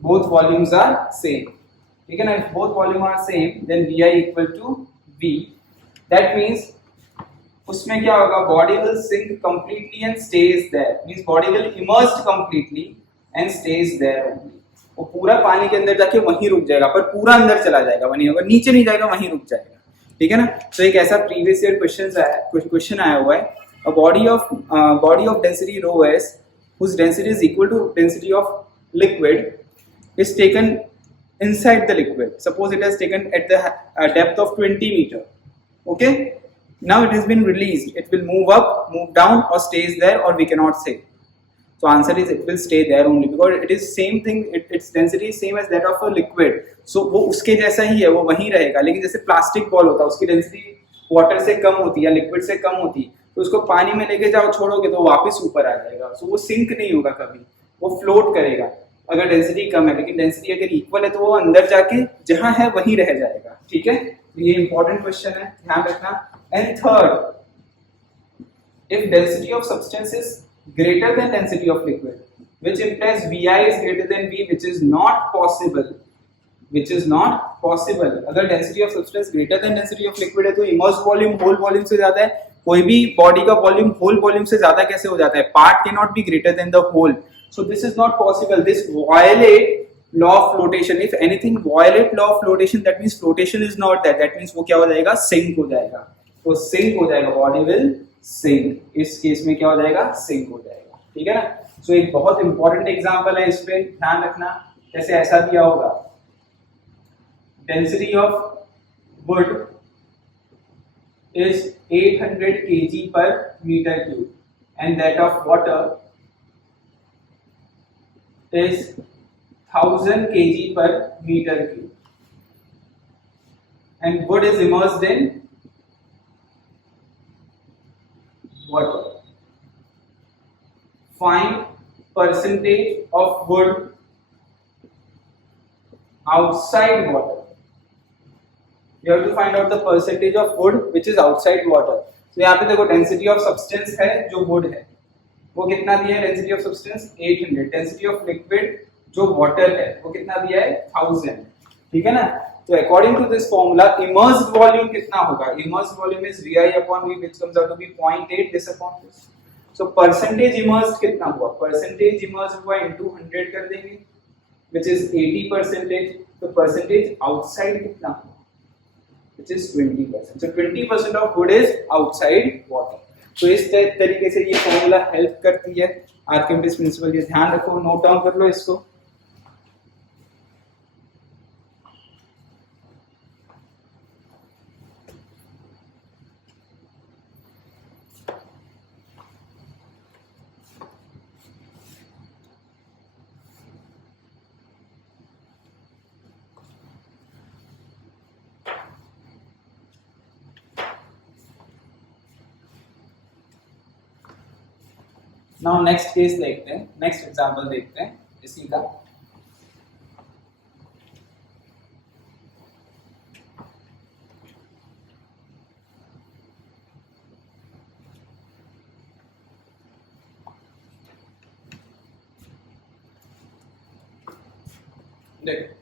both volumes are same, ठीक है ना। if both volume are same then vi equal to v, that means उसमें क्या होगा body will sink completely and stays there, means body will immersed completely and stays there only, वो पूरा पानी के अंदर जाके वहीं रुक जाएगा, पर पूरा अंदर चला जाएगा, वहीं होगा नीचे नहीं जाएगा, वहीं रुक जाएगा, ठीक है ना। तो एक ऐसा प्रीवियस ईयर क्वेश्चन आया हुआ है, a body of density rho S whose density is equal to density of liquid is taken inside the liquid, suppose it is taken at the depth of 20 meter, okay, now it has been released, it will move up, move down or stays there, or we cannot say, so answer is it will stay there only because it is same thing, its density is same as that of a liquid, so वो उसके जैसा ही है, वो वहीं रहेगा। लेकिन जैसे plastic ball होता है उसकी डेंसिटी वाटर से कम होती है या लिक्विड से कम होती है, तो उसको पानी में लेके जाओ छोड़ोगे तो वापस ऊपर आ जाएगा, सो वो सिंक नहीं होगा कभी, वो फ्लोट करेगा अगर डेंसिटी कम है। लेकिन डेंसिटी अगर इक्वल है तो वो अंदर जाके जहां है वहीं रह जाएगा, ठीक है। ये इंपॉर्टेंट क्वेश्चन है, ध्यान रखना। And third, if density of substance is greater than density of liquid, which implies Vi is greater than V, which is not possible, which is not possible। अगर density of substance greater than density of liquid है तो immersed volume whole volume से ज्यादा है, कोई भी body का volume whole volume से ज्यादा कैसे हो जाता है, part cannot be greater than the whole, so this is not possible, this violate law of flotation। if anything violate law of flotation, that means flotation is not that, that means वो क्या हो जाएगा sink हो जाएगा, तो sink हो जाएगा, body will sink, इस केस में क्या हो जाएगा sink हो जाएगा, ठीक है ना। सो एक बहुत इंपॉर्टेंट एग्जांपल है, इस पे ध्यान रखना। जैसे ऐसा दिया होगा density of would is 800 kg per meter cube and that of water is 1000 kg per meter cube, and wood is immersed in water. Find percentage of wood outside water. You have to find out the percentage of wood which is outside water. So यहाँ पे देखो density of substance है जो would है वो कितना दिया है, density of substance 800, density of liquid जो वाटर है वो कितना दिया है 1000, ठीक है ना। तो according to this formula immersed volume कितना होगा, immersed volume is Vi upon V which comes out to be 0.8 this upon this। So percentage immersed कितना हुआ, परसेंटेज इमर्स्ड हुआ into 100 कर देंगे which is 80%, तो परसेंटेज आउटसाइड कितना हुआ which is 20%, so 20% of wood is outside water। तो इस तरीके से ये फॉर्मूला हेल्प करती है आर्किमिडीज प्रिंसिपल, ये ध्यान रखो, नोट डाउन कर लो इसको। नाउ नेक्स्ट केस देखते हैं, नेक्स्ट एग्जांपल देखते हैं इसी का। देखो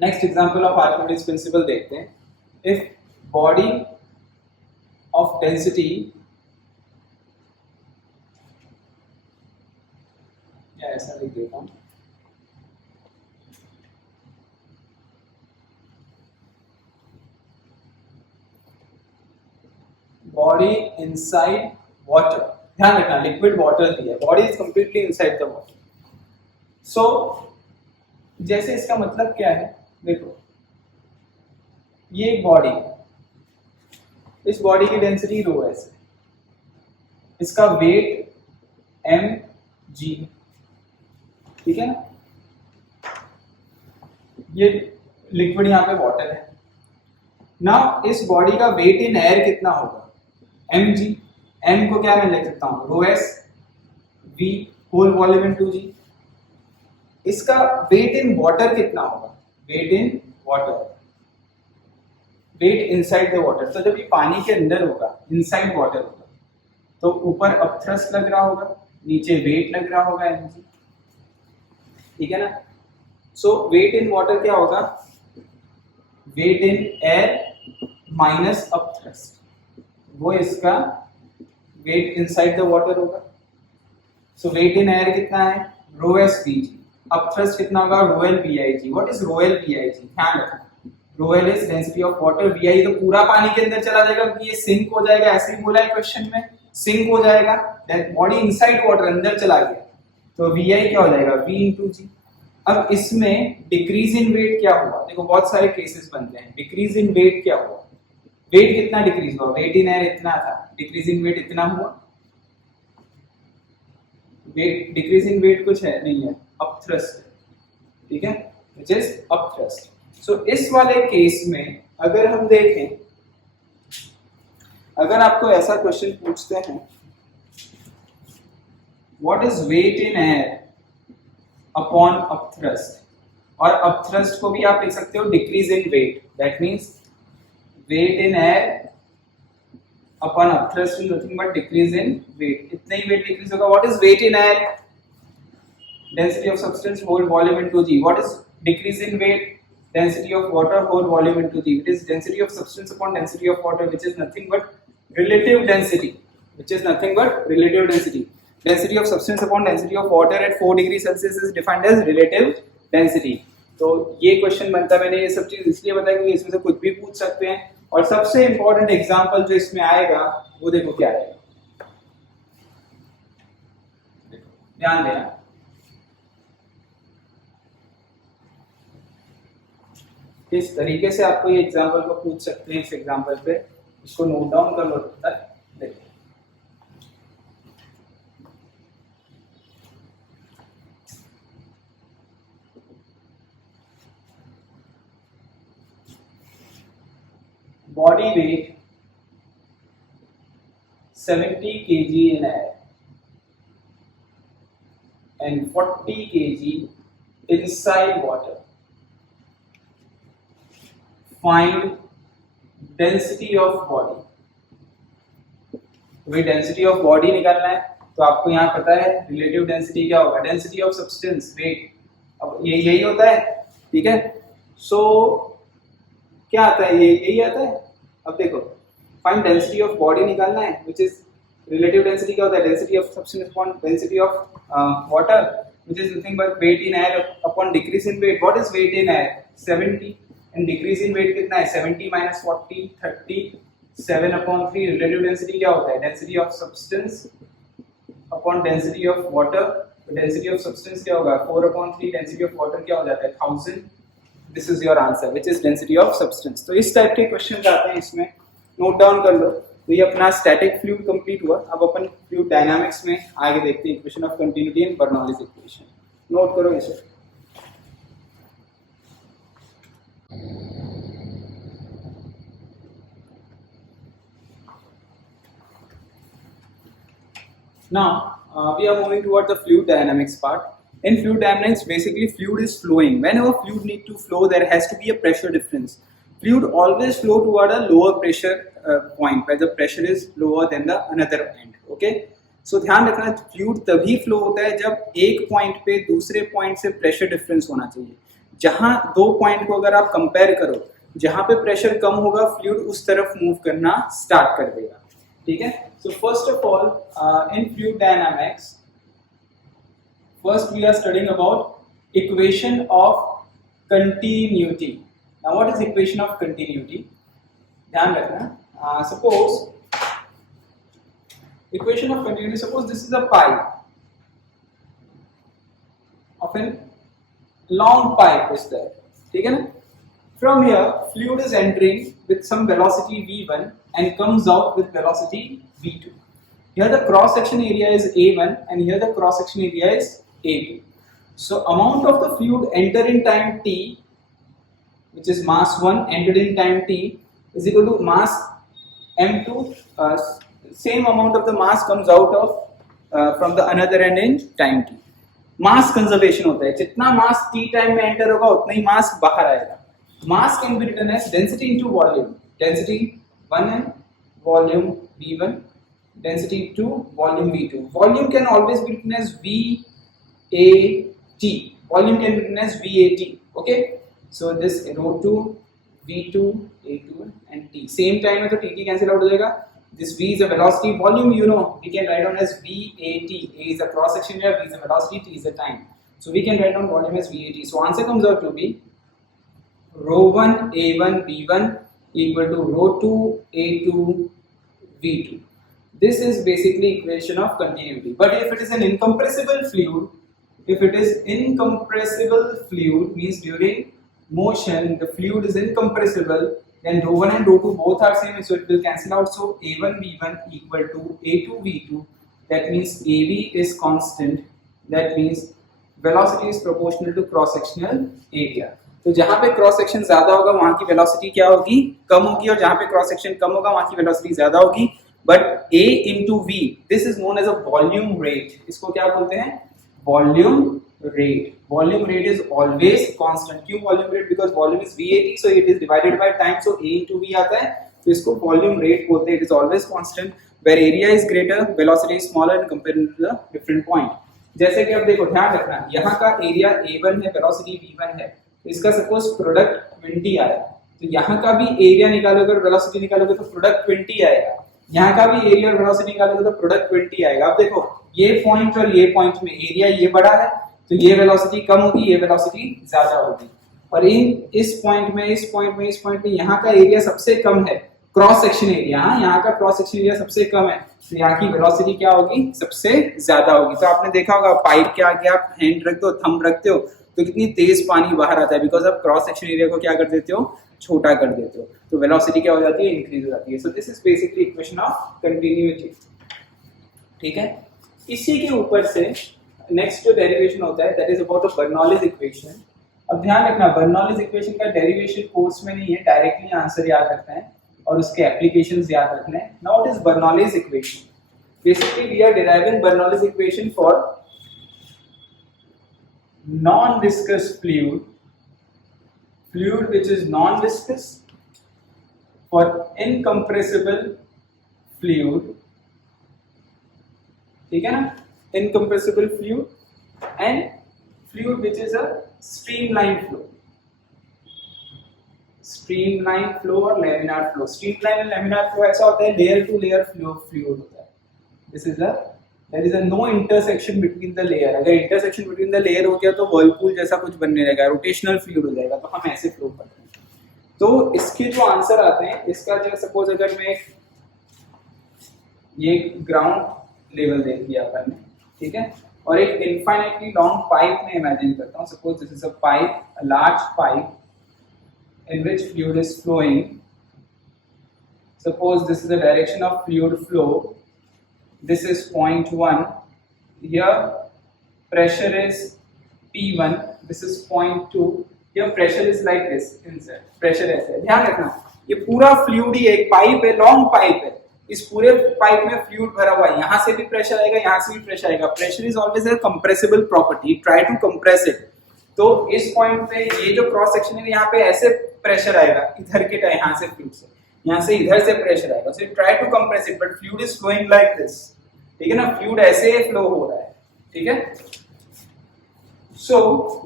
next example of Archimedes principal देखते हैं। इफ बॉडी ऑफ डेंसिटी या ऐसा लिख देता हूं, बॉडी इनसाइड वाटर, ध्यान रखना लिक्विड वाटर दिया, body is completely inside the water. So जैसे इसका मतलब क्या है, देखो ये एक बॉडी है, इस बॉडी की डेंसिटी रो है, इसका वेट mg, ठीक है ना, ये लिक्विड यहाँ पे वाटर है ना। इस बॉडी का वेट इन एयर कितना होगा, mg, m को क्या मैं लिख सकता हूँ rho s, v whole volume in 2g। इसका वेट इन वाटर कितना होगा, weight in water, weight inside the water. तो जब ये पानी के अंदर होगा, इनसाइड वाटर होगा, तो ऊपर अपथ्रस्ट लग रहा होगा, नीचे वेट लग रहा होगा mg, ठीक है ना। सो वेट इन वाटर क्या होगा, weight in air minus upthrust, वो इसका वेट इनसाइड द वाटर होगा। सो वेट इन एयर कितना है, rho s v g, upthrust कितना होगा, rho l v i g. What is rho l v i g, ध्यान रखना, rho l is density of water, v i तो पूरा पानी के अंदर चला जाएगा क्योंकि ये सिंक हो जाएगा, ऐसे ही बोला है क्वेश्चन में, सिंक हो जाएगा, बॉडी इनसाइड वाटर अंदर चला गया, तो वी आई क्या हो जाएगा, वी इंटू जी। अब इसमें डिक्रीज इन वेट क्या हुआ, देखो बहुत सारे केसेस बनते हैं, डिक्रीज इन वेट क्या हुआ, वेट कितना डिक्रीज हुआ, वेट इन एयर इतना था, डिक्रीज इन वेट इतना हुआ, वेट डिक्रीज इन वेट कुछ है नहीं है, अपथ्रस्ट, ठीक है, विच इज अपथ्रस्ट। सो इस वाले केस में अगर हम देखें, अगर आपको ऐसा क्वेश्चन पूछते हैं what is weight in air upon upthrust, और अपथ्रस्ट को भी आप लिख सकते हो decrease in weight, that means weight in air upon upthrust is nothing but decrease in weight, इतना ही वेट डिक्रीज होगा। What is weight in air, density of substance whole volume into g. What is decrease in weight, density of water whole volume into g. It is density of substance upon density of water, which is nothing but relative density, which is nothing but relative density. Density of substance upon density of water at 4 degrees Celsius is defined as relative density. तो ये question बनता है, मैंने ये सब चीज इसलिए बताया क्योंकि इसमें से कुछ भी पूछ सकते हैं। और सबसे इंपॉर्टेंट एग्जांपल जो इसमें आएगा वो देखो क्या आएगा, ध्यान देना, किस तरीके से आपको ये एग्जांपल को पूछ सकते हैं, इस एग्जांपल पे इसको नोट डाउन कर लो तक। देखो body weight 70 kg in air and 40 kg inside water. Find density of body. वही डेंसिटी ऑफ बॉडी निकालना है, तो आपको यहाँ पता है रिलेटिव डेंसिटी क्या होगा, डेंसिटी ऑफ सब्सटेंस वेट, अब ये यही होता है, ठीक है। सो क्या आता है, ये यही आता है। अब देखो फाइंड डेंसिटी ऑफ बॉडी निकालना है, व्हिच इज रिलेटिव डेंसिटी क्या होता है, density of substance upon density of water, which is nothing but weight in air upon decrease in weight. What is weight in air, 70, and decrease in weight कितना है, 70 minus 40, 37 upon 3। Relative density क्या होता है, density of substance upon density of water, तो density of substance क्या होगा, 4 upon 3, density of water क्या हो जाता है, 1000। This is your answer, which is density of substance. तो इस टाइप के क्वेश्चन आते हैं, इसमें नोट डाउन कर लो। तो ये अपना स्टैटिक फ्लूइड कंप्लीट हुआ। अब अपन फ्लूइड डायनामिक्स में आगे देखते हैं, equation of continuity and Bernoulli's equation. Note करो इसे। Now we are moving toward the fluid dynamics part. In fluid dynamics, basically fluid is flowing. Whenever fluid need to flow, there has to be a pressure difference. Fluid always flow toward a lower pressure point where the pressure is lower than the another end. Okay, so ध्यान रखना, fluid तभी flow होता है जब एक point पे दूसरे point से प्रेशर डिफरेंस होना चाहिए. जहां दो पॉइंट को अगर आप कंपेयर करो, जहां पे प्रेशर कम होगा फ्लूइड उस तरफ मूव करना स्टार्ट कर देगा. ठीक है. So first of all, in fluid dynamics, first we are studying about equation of continuity. Now what is equation of continuity? ध्यान रखना. Suppose equation of continuity, suppose this is a pipe of a long pipe is there. ठीक है ना. From here fluid is entering with some velocity v1 and comes out with velocity v2. Here the cross section area is a1 and here the cross section area is a2. So amount of the fluid enter in time t, which is mass 1 entered in time t, is equal to mass m2. Same amount of the mass comes out of from the another end in time t. Mass conservation होता है, जितना mass t time में enter होगा उतना ही mass बाहर आएगा. Mass can be written as density into volume. Density 1m, volume v1, density 2, volume v2. Volume can always be written as VAT. Volume can be written as VAT. Okay, so this ρ2, v2, a2 and t. Same time में तो t cancel out हो जाएगा. This v is a velocity. Volume you know we can write down as VAT. A is the cross section area, v is the velocity, t is the time. So we can write down volume as VAT. So answer comes out to be ρ1 a1 v1 equal to ρ2 a2 v2. This is basically equation of continuity. But if it is an incompressible fluid, means during motion the fluid is incompressible, then ρ1 and ρ2 both are same, so it will cancel out. So a1 v1 equal to a2 v2. That means ab is constant. That means velocity is proportional to cross sectional area. तो जहां पे cross section ज्यादा होगा वहां की velocity क्या होगी, कम होगी, और जहां पे क्रॉस सेक्शन कम होगा वहां की वेलोसिटी ज्यादा होगी. But a into v, this is known as a volume rate. इसको क्या बोलते हैं, volume rate. Volume rate is always constant. क्यों volume rate? Because volume is VAT, so it is divided by time, so a into v आता है, तो इसको volume rate बोलते हैं. It is always constant where area is greater, velocity is smaller in comparison to the different point. जैसे कि अब देखो, ध्यान रखना, यहाँ का एरिया a1 है, वेलोसिटी v1 है. इसका सपोज प्रोडक्ट 20 आया, तो यहाँ का भी एरिया निकालोगे और वेलोसिटी निकालोगे तो प्रोडक्ट 20 आएगा. यहाँ का भी एरिया और वेलोसिटी निकालोगे तो प्रोडक्ट 20 आएगा. अब देखो ये पॉइंट और ये पॉइंट में एरिया ये बड़ा है, तो ये वेलोसिटी कम होगी, ये वेलोसिटी ज्यादा होगी. और इस पॉइंट में यहाँ का एरिया सबसे कम है, क्रॉस सेक्शन एरिया. यहाँ का क्रॉस सेक्शन एरिया सबसे कम है, तो यहाँ की वेलोसिटी क्या होगी, सबसे ज्यादा होगी. तो आपने देखा होगा पाइप के आगे आप हैंड रख दो, थंब रखते हो, तो कितनी तेज पानी बाहर आता है, बिकॉज आप क्रॉस सेक्शन एरिया को क्या कर देते हो, छोटा कर देते हो, तो वेलोसिटी क्या हो जाती है, इंक्रीज हो जाती है. So this is basically equation of continuity. ठीक है. इसी के ऊपर से नेक्स्ट जो डेरिवेशन होता है that is about a Bernoulli's equation. अब ध्यान रखना, बर्नौलीज इक्वेशन का डेरिवेशन कोर्स में नहीं है, डायरेक्टली आंसर याद रखना है और उसके एप्लीकेशंस याद रखने हैं. Now what is Bernoulli's equation? Basically we are deriving Bernoulli's equation for non-viscous fluid which is non-viscous, for incompressible fluid. ठीक है ना, incompressible fluid and fluid which is a streamline flow. Streamline flow और laminar flow. Streamline and laminar flow ऐसा होता है, layer to layer flow fluid होता है. This is a there is a no intersection between the layer. अगर intersection between the layer हो गया तो whirlpool जैसा कुछ बनने लगेगा, रोटेशनल फ्लूइड हो जाएगा, तो हम ऐसे फ्लो करते हैं. तो इसके जो आंसर आते हैं, इसका जो सपोज अगर मैं ये ग्राउंड लेवल देख लिया अपन ने, ठीक है, और एक इनफाइनाइटली लॉन्ग पाइप में इमेजिन करता हूँ. Suppose this is a pipe, a large pipe in which fluid is flowing. Suppose this is the direction of fluid flow. This is point 1. Here pressure is P1. This is point 2. Here pressure is like this inside. Pressure ऐसे है. ध्यान रखना, ये पूरा fluid ही एक pipe है, long pipe है, इस पूरे पाइप में फ्लूइड भरा हुआ है, यहाँ से भी प्रेशर आएगा, यहाँ से भी प्रेशर आएगा। Pressure is always a compressible property, try to compress it. तो इस पॉइंट पे ये जो क्रॉस सेक्शन है यहाँ पे ऐसे प्रेशर आएगा इधर के टाइम, यहाँ से फ्लूइड से, यहाँ से इधर से प्रेशर आएगा। So try to compress it but fluid is flowing like this, ठीक है ना, फ्लूइड ऐसे फ्लो हो रहा है, ठीक है। सो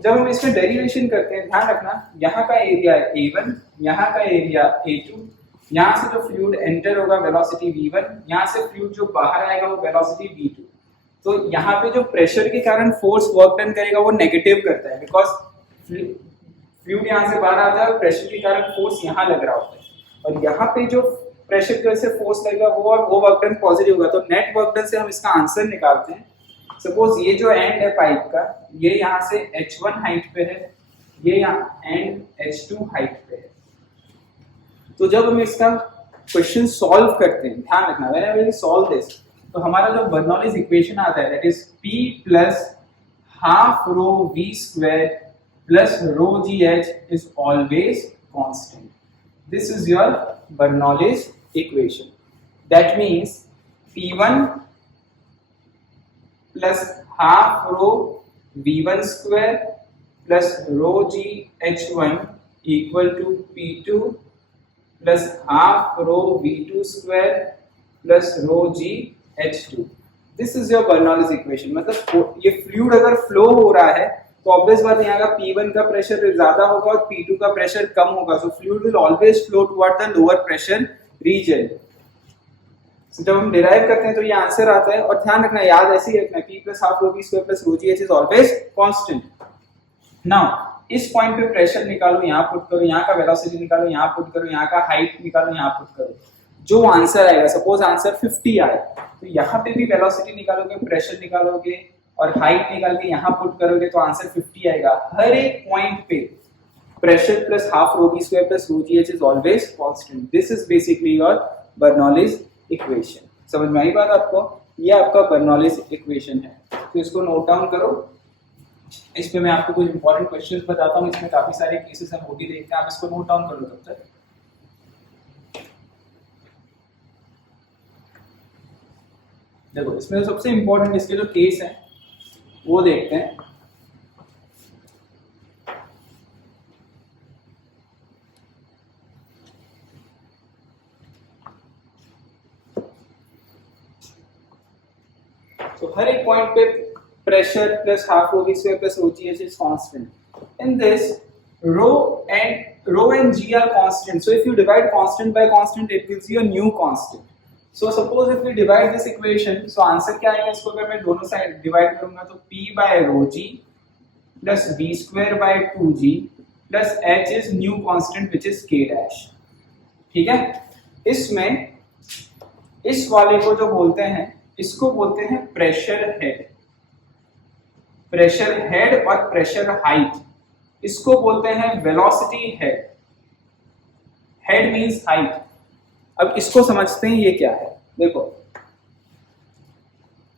जब हम इसमें डेरिवेशन करते हैं, ध्यान रखना यहाँ का एरिया A1, यहाँ का एरिया A2, यहाँ से जो फ्लूइड एंटर होगा वेलोसिटी V1, यहाँ से फ्लूइड जो बाहर आएगा वो वेलोसिटी V2। तो यहाँ पे जो प्रेशर के कारण फोर्स वर्क डन करेगा वो नेगेटिव करता है, बिकॉज फ्लूइड यहाँ से बाहर आता है, प्रेशर के कारण फोर्स यहाँ लग रहा होता है, और यहाँ पे जो प्रेशर की वजह से फोर्स लगेगा वो वर्क डन पॉजिटिव होगा। तो नेट वर्क डन से हम इसका आंसर निकालते हैं। सपोज ये जो एंड है पाइप का, ये यहाँ से h1 हाइट पे है, ये यहाँ एंड h2 हाइट पे है। तो जब हम इसका क्वेश्चन सॉल्व करते हैं, ध्यान रखना व्हेनेवर वी सॉल्व दिस, तो हमारा जो बर्नौलीज इक्वेशन आता है that is P plus half rho V square plus rho GH is always constant. This is your Bernoulli's equation. That means P1 plus half rho V1 square plus rho GH1 equal to P2 plus half rho V2 square plus rho GH2। This is your Bernoulli's equation. मतलब ये fluid अगर flow हो रहा है तो obvious बात यहाँ का P1 का प्रेशर ज्यादा होगा और P2 का प्रेशर कम होगा। So fluid will always flow toward the lower pressure region. So, जब हम डिराइव करते हैं तो ये आंसर आता है। और ध्यान रखना, याद ऐसे ही रखना, P plus half rho V square plus rho GH is always constant. Now इस पॉइंट पे प्रेशर निकालो, यहाँ पुट करो, यहाँ का वेलोसिटी निकालो, यहाँ पुट करो, यहाँ का हाइट निकालो, यहाँ पुट करो, जो आंसर आएगा, सपोज आंसर 50 आए तो यहाँ पे भी वेलोसिटी निकालोगे, प्रेशर निकालोगे और हाइट निकाल के यहाँ पुट करोगे तो आंसर 50 आएगा। हर एक पॉइंट पे pressure plus half rho V square plus rho GH is always constant. This is basically your Bernoulli's equation. समझ में आई बात आपको? ये आपका बर्नौलीज इक्वेशन है, तो इसको नोट डाउन करो। इस पे मैं आपको कुछ इंपॉर्टेंट क्वेश्चंस बताता हूँ, इसमें काफी सारे केसेस हम होती देखते हैं, आप इसको नोट डाउन कर लो तब तक। देखो इसमें सबसे इंपॉर्टेंट इसके जो केस है वो देखते हैं। तो हर एक पॉइंट पे pressure plus half rho V square plus rho GH is constant. In this, rho and G are constant. So if you divide constant by constant, it gives you a new constant. So suppose if we divide this equation, so answer क्या आएगा? इसको अगर मैं दोनों side divide करूंगा तो P by rho G plus V square by 2G plus H is new constant which is K dash. ठीक है? इसमें इस वाले को जो बोलते हैं, इसको बोलते हैं प्रेशर हेड। प्रेशर हेड और प्रेशर हाइट, इसको बोलते हैं velocity head. Head means height. अब इसको समझते हैं ये क्या है। देखो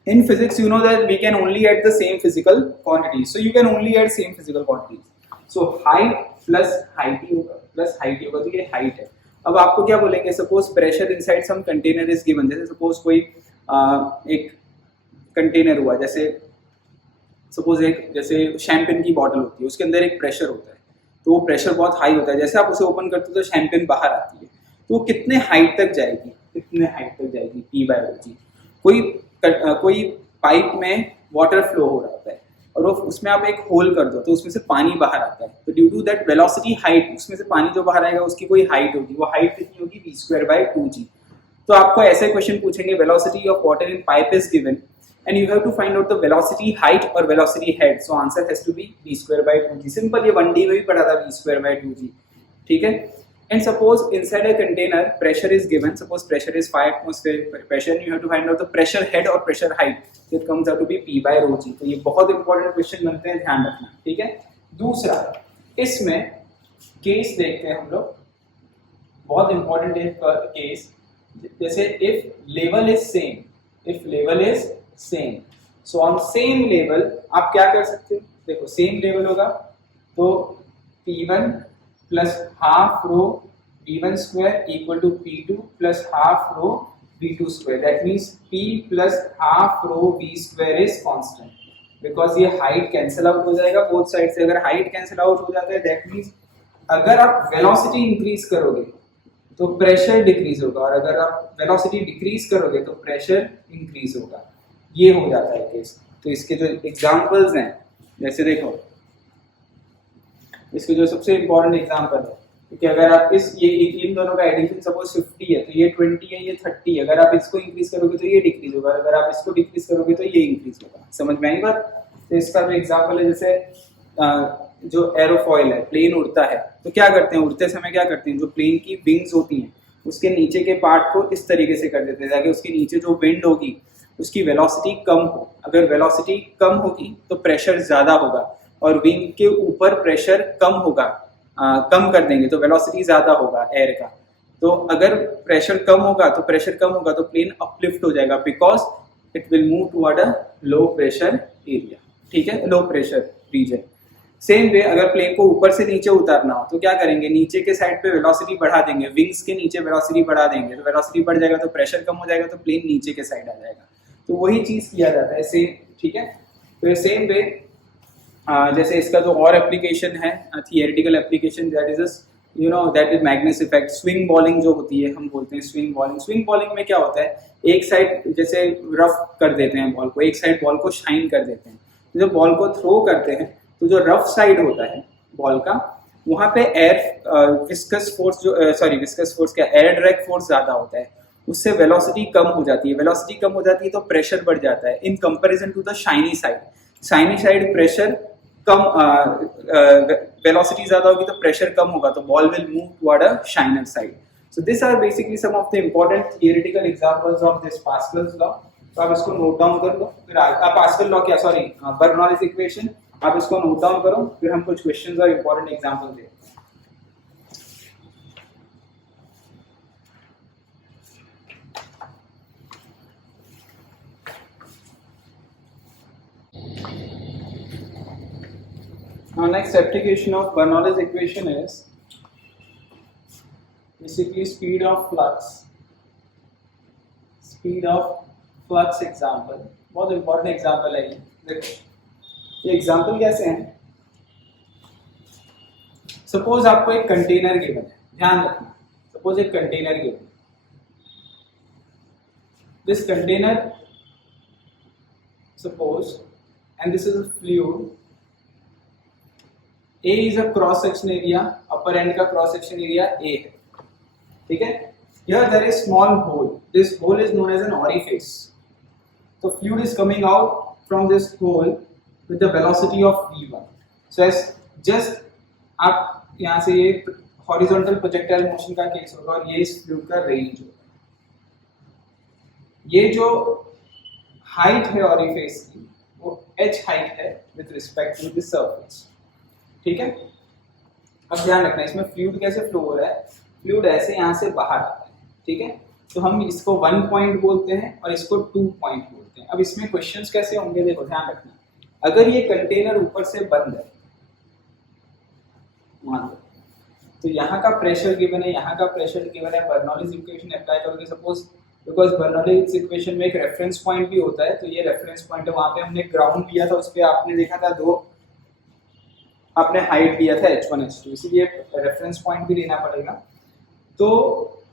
in physics you know that we can only add the same physical quantities, so you can only add same physical quantities. So height plus height ही होगा, प्लस हाइट ही होगा, तो ये हाइट है। अब आपको क्या बोलेंगे, suppose pressure inside some container is given, जैसे सपोज कोई एक कंटेनर हुआ, जैसे सपोज एक जैसे शैंपेन की बॉटल होती है, उसके अंदर एक प्रेशर होता है, तो वो प्रेशर बहुत हाई होता है। जैसे आप उसे ओपन करते हो तो शैंपेन बाहर आती है, तो वो कितने हाइट तक जाएगी, कितने हाइट तक जाएगी, P by rho G। कोई पाइप में वाटर फ्लो हो रहा होता है और वो उसमें आप एक होल कर दो तो उसमें से पानी बाहर आता है, तो due to that velocity height, उसमें से पानी जो बाहर आएगा उसकी कोई हाइट होगी, वो हाइट कितनी होगी, V स्क्वायर बाय 2G। तो आपको ऐसे क्वेश्चन पूछेंगे, velocity of water in pipe is given and you have to find out the velocity height or velocity head, so answer has to be V square by 2G। Simple, ये 1D में भी पढ़ा था, V square by 2G, ठीक है। And suppose inside a container pressure is given, suppose pressure is 5 atmosphere pressure, and you have to find out the pressure head or pressure height, so it comes out to be P by rho G। तो ये बहुत important question बनते हैं, ध्यान रखना, ठीक है। दूसरा, इसमें केस देखते हैं हम लोग, बहुत इंपॉर्टेंट है केस, जैसे if level is same, if level is same, so on same level आप क्या कर सकते हो, देखो सेम लेवल होगा तो P1 plus half rho V1 square equal to P2 plus half rho v2 square. That means p plus half rho v square is constant. Because ये height cancel out हो जाएगा बोथ साइड से. अगर height cancel out हो जाता है that means अगर आप वेलोसिटी इंक्रीज करोगे तो प्रेशर डिक्रीज होगा, और अगर आप वेलोसिटी डिक्रीज करोगे तो प्रेशर इंक्रीज होगा. ये हो जाता है केस. तो इसके जो एग्जांपल्स हैं, जैसे देखो इसके जो सबसे इंपॉर्टेंट एग्जांपल है कि अगर आप ये इन दोनों का एडिशन सपोज 50 है तो ये 20 है, ये 30 है. अगर आप इसको इंक्रीज करोगे तो ये डिक्रीज होगा, अगर आप इसको डिक्रीज करोगे तो ये इंक्रीज होगा. समझ में आई बात? तो इसका जो एग्जांपल है, जैसे जो एरोफॉइल है, प्लेन उड़ता है तो क्या करते हैं, उड़ते समय क्या करते हैं, जो प्लेन की विंग्स होती हैं उसके नीचे के पार्ट को इस तरीके से कर देते हैं ताकि उसके नीचे जो विंड होगी उसकी वेलोसिटी कम हो. अगर वेलोसिटी कम होगी तो प्रेशर ज्यादा होगा, और विंग के ऊपर प्रेशर कम होगा, कम कर देंगे तो वेलोसिटी ज्यादा होगा एयर का. तो अगर प्रेशर कम होगा तो प्लेन अपलिफ्ट हो जाएगा because it will move toward a low pressure area. ठीक है, low pressure region. Same way अगर प्लेन को ऊपर से नीचे उतारना हो तो क्या करेंगे, नीचे के साइड पे वेलोसिटी बढ़ा देंगे, विंग्स के नीचे वेलोसिटी बढ़ा देंगे, तो वेलोसिटी बढ़ जाएगा तो प्रेशर कम हो जाएगा तो प्लेन नीचे के साइड आ जाएगा. तो वही चीज किया जाता है सेम. ठीक है, तो सेम वे जैसे इसका जो और एप्लीकेशन है, theoretical application, that is मैग्नेस effect. Swing bowling जो होती है, हम बोलते हैं स्विंग बॉलिंग. स्विंग बॉलिंग में क्या होता है, एक साइड जैसे रफ कर देते हैं बॉल को, एक साइड बॉल को शाइन कर देते हैं. तो जब बॉल को थ्रो करते हैं तो जो रफ साइड होता है बॉल का, वहां पे एयर विस्कस फोर्स क्या, एयर ड्रैग फोर्स ज्यादा होता है, उससे वेलोसिटी कम हो जाती है. वेलोसिटी कम हो जाती है तो प्रेशर बढ़ जाता है in comparison to the shiny side. Shiny side pressure कम, वेलोसिटी ज्यादा होगी तो प्रेशर कम होगा, तो ball will move toward a shinier side. So this are basically some of the important theoretical examples of this Pascal's law. तो आप इसको नोट डाउन कर लो. फिर पास्कल लॉ क्या, सॉरी बर्नौलीज इक्वेशन, आप इसको नोट डाउन करो, फिर हम कुछ क्वेश्चंस और इंपॉर्टेंट एग्जांपल देखते हैं. Now next application of Bernoulli's equation is basically speed of flux. Speed of flux example, बहुत important example है ये. देखो ये एग्जाम्पल कैसे हैं. सपोज आपको एक कंटेनर गिवन है, ध्यान रखना. सपोज एक container given, this container suppose and this is a fluid. A is a cross section area, upper end का cross section area A है. ठीक है, here there is small hole. This hole is known as an orifice. So fluid is coming out from this hole with the velocity of v1. So as just आप यहाँ से ये horizontal projectile motion का case होगा और ये इस fluid का range होगा. ये जो height है orifice की वो h height है with respect to the surface. ठीक है, अब ध्यान रखना इसमें फ्लूइड कैसे फ्लो हो रहा है. फ्लूइड ऐसे यहाँ से बाहर आता है. ठीक है, तो हम इसको 1 पॉइंट बोलते हैं और इसको 2 पॉइंट बोलते हैं. अब इसमें क्वेश्चंस कैसे होंगे, देखो ध्यान रखना. अगर ये कंटेनर ऊपर से बंद है मान लो, तो यहाँ का प्रेशर गिवन है, यहाँ का प्रेशर गिवन है. बर्नौलीज इक्वेशन अप्लाई करोगे सपोज, बिकॉज बर्नौलीज इक्वेशन में एक रेफरेंस पॉइंट भी होता है. तो ये रेफरेंस पॉइंट है, वहां पे हमने ग्राउंड लिया था, उस पर आपने देखा था आपने हाइट लिया था h1 h2, इसीलिए रेफरेंस पॉइंट भी लेना पड़ेगा. तो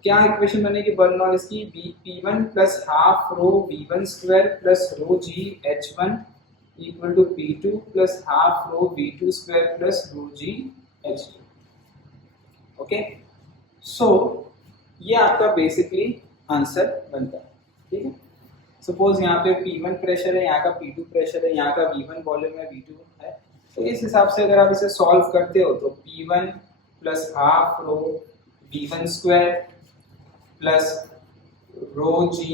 क्या इक्वेशन बनेगी बर्नौलीज की, P1 plus half rho V1 square plus rho G H1 equal to P2 plus half rho V2 square plus rho G H2. Okay, so ये आपका बेसिकली आंसर बनता है. ठीक है, सपोज यहाँ पे P1 प्रेशर है, यहाँ का P2 प्रेशर है, यहाँ का V1 वॉल्यूम है, V2 है. तो इस हिसाब से अगर आप इसे सॉल्व करते हो तो P1 plus half rho V1 square plus rho G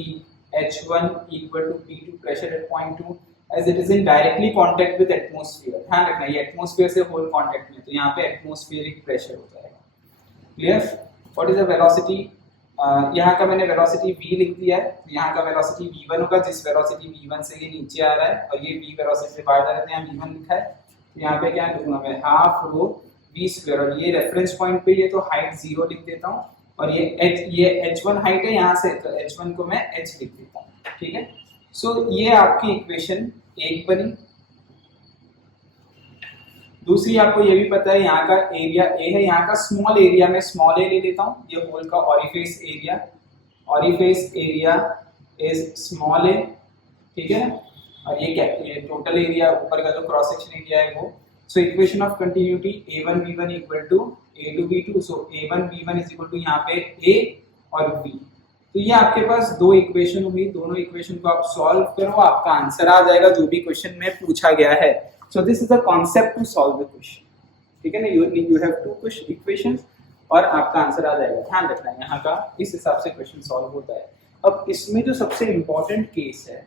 H1 equal to P2 pressure at point 2 as it is in directly contact with atmosphere. ध्यान रखना ये एटमॉस्फेयर से होल कांटेक्ट में, तो यहाँ पे एटमॉस्फेरिक प्रेशर हो जाएगा. Clear. What is the velocity, यहाँ का मैंने वेलोसिटी v लिख दिया है. यहाँ का वेलोसिटी v1 होगा, जिस वेलोसिटी v1 से ये नीचे आ रहा है, और ये v वेलोसिटी से बाहर जा रहा है, तो यहाँ v1 लिखा है. तो यहाँ पे क्या लिखूंगा मैं, हाफ रो v स्क्वायर, और ये रेफरेंस पॉइंट पे ये तो हाइट 0 लिख देता हूँ, और ये h1 हाइट है यहाँ से, तो h1 को मैं h लिख देता हूँ, ठीक है। सो ये आपकी इक्वेशन एक बनी। दूसरी आपको ये भी पता है यहाँ का एरिया a है, यहाँ का स्मॉल एरिया में स्मॉल a ले लेता हूँ, ये होल का orifice area is small a, ठीक है। और ये क्या, ये टोटल एरिया ऊपर का जो क्रॉस सेक्शन एरिया है वो। So equation of continuity a1 b1 equal to a2 b2, so a1 b1 is equal to यहाँ पे a और b। तो ये आपके पास दो इक्वेशन हुई, दोनों इक्वेशन को आप सॉल्व करो, आपका आंसर आ जाएगा जो भी क्वेश्चन में पूछा गया है। So this is the concept to solve the question, ठीक है ना। यू हैव टू इक्वेशंस और आपका आंसर आ जाएगा। ध्यान रखना है यहाँ का, इस हिसाब से क्वेश्चन सॉल्व होता है। अब इसमें जो सबसे इंपॉर्टेंट केस है,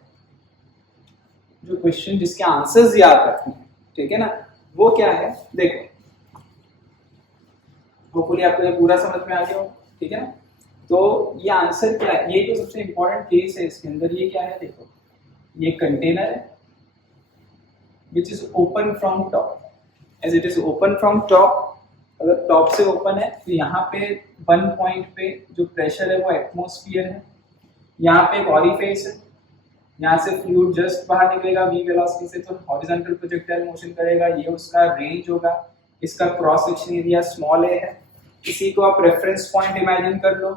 जो क्वेश्चन जिसके आंसर्स याद रखने हैं, ठीक है ना, वो क्या है, देखो होपफुली आपको ये पूरा समझ में आ गया हो, ठीक है ना। तो ये आंसर क्या है, ये जो सबसे इंपॉर्टेंट केस है इसके अंदर, ये क्या है, देखो ये कंटेनर है which is open from top, as it is open from top, अगर टॉप से ओपन है तो यहाँ पे वन पॉइंट पे जो प्रेशर है वो एटमॉस्फेयर है, यहाँ पे एक ऑरिफिस है, यहाँ से फ्लूइड जस्ट बाहर निकलेगा v वेलोसिटी से, तो हॉरिजॉन्टल प्रोजेक्टाइल मोशन करेगा, ये उसका रेंज होगा, इसका cross section area small a है, इसी को आप रेफरेंस पॉइंट इमेजिन कर लो,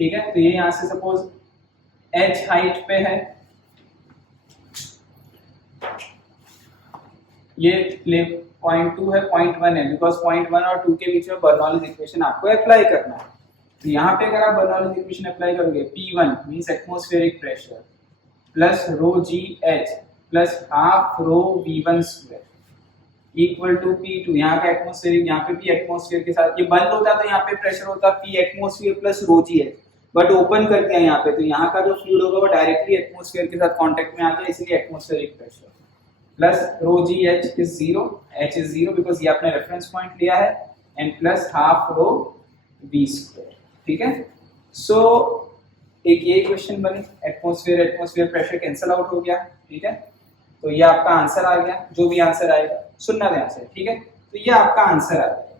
ठीक है। तो ये यहाँ से सपोज h हाइट पे है, ये पॉइंट 2 है, पॉइंट 1 है, बिकॉज पॉइंट 1 और 2 के बीच में बर्नौलीज इक्वेशन आपको अप्लाई करना है। तो यहाँ पे अगर आप बर्नौलीज इक्वेशन अप्लाई करोगे, P1 means atmospheric pressure plus rho g h plus half rho V1 square equal to P2, यहाँ का एटमॉस्फेरिक, यहाँ पे भी एटमॉस्फेयर के साथ ये बंद होता तो यहाँ पे प्रेशर होता P atmosphere plus rho g H, but open कर दिया यहाँ पे, तो यहाँ का जो फ्लूइड होगा वो डायरेक्टली एटमॉस्फेयर के साथ कांटेक्ट में आ गया, इसलिए atmospheric pressure plus rho g h is zero, h is zero because ये आपने रेफरेंस पॉइंट लिया है, and plus half rho v square, ठीक है। सो एक ये क्वेश्चन बनी, एटमॉस्फेयर प्रेशर कैंसिल आउट हो गया, ठीक है। तो ये आपका आंसर आ गया, जो भी आंसर आएगा सुनना ध्यान से, ठीक है। तो ये आपका आंसर आ जाएगा।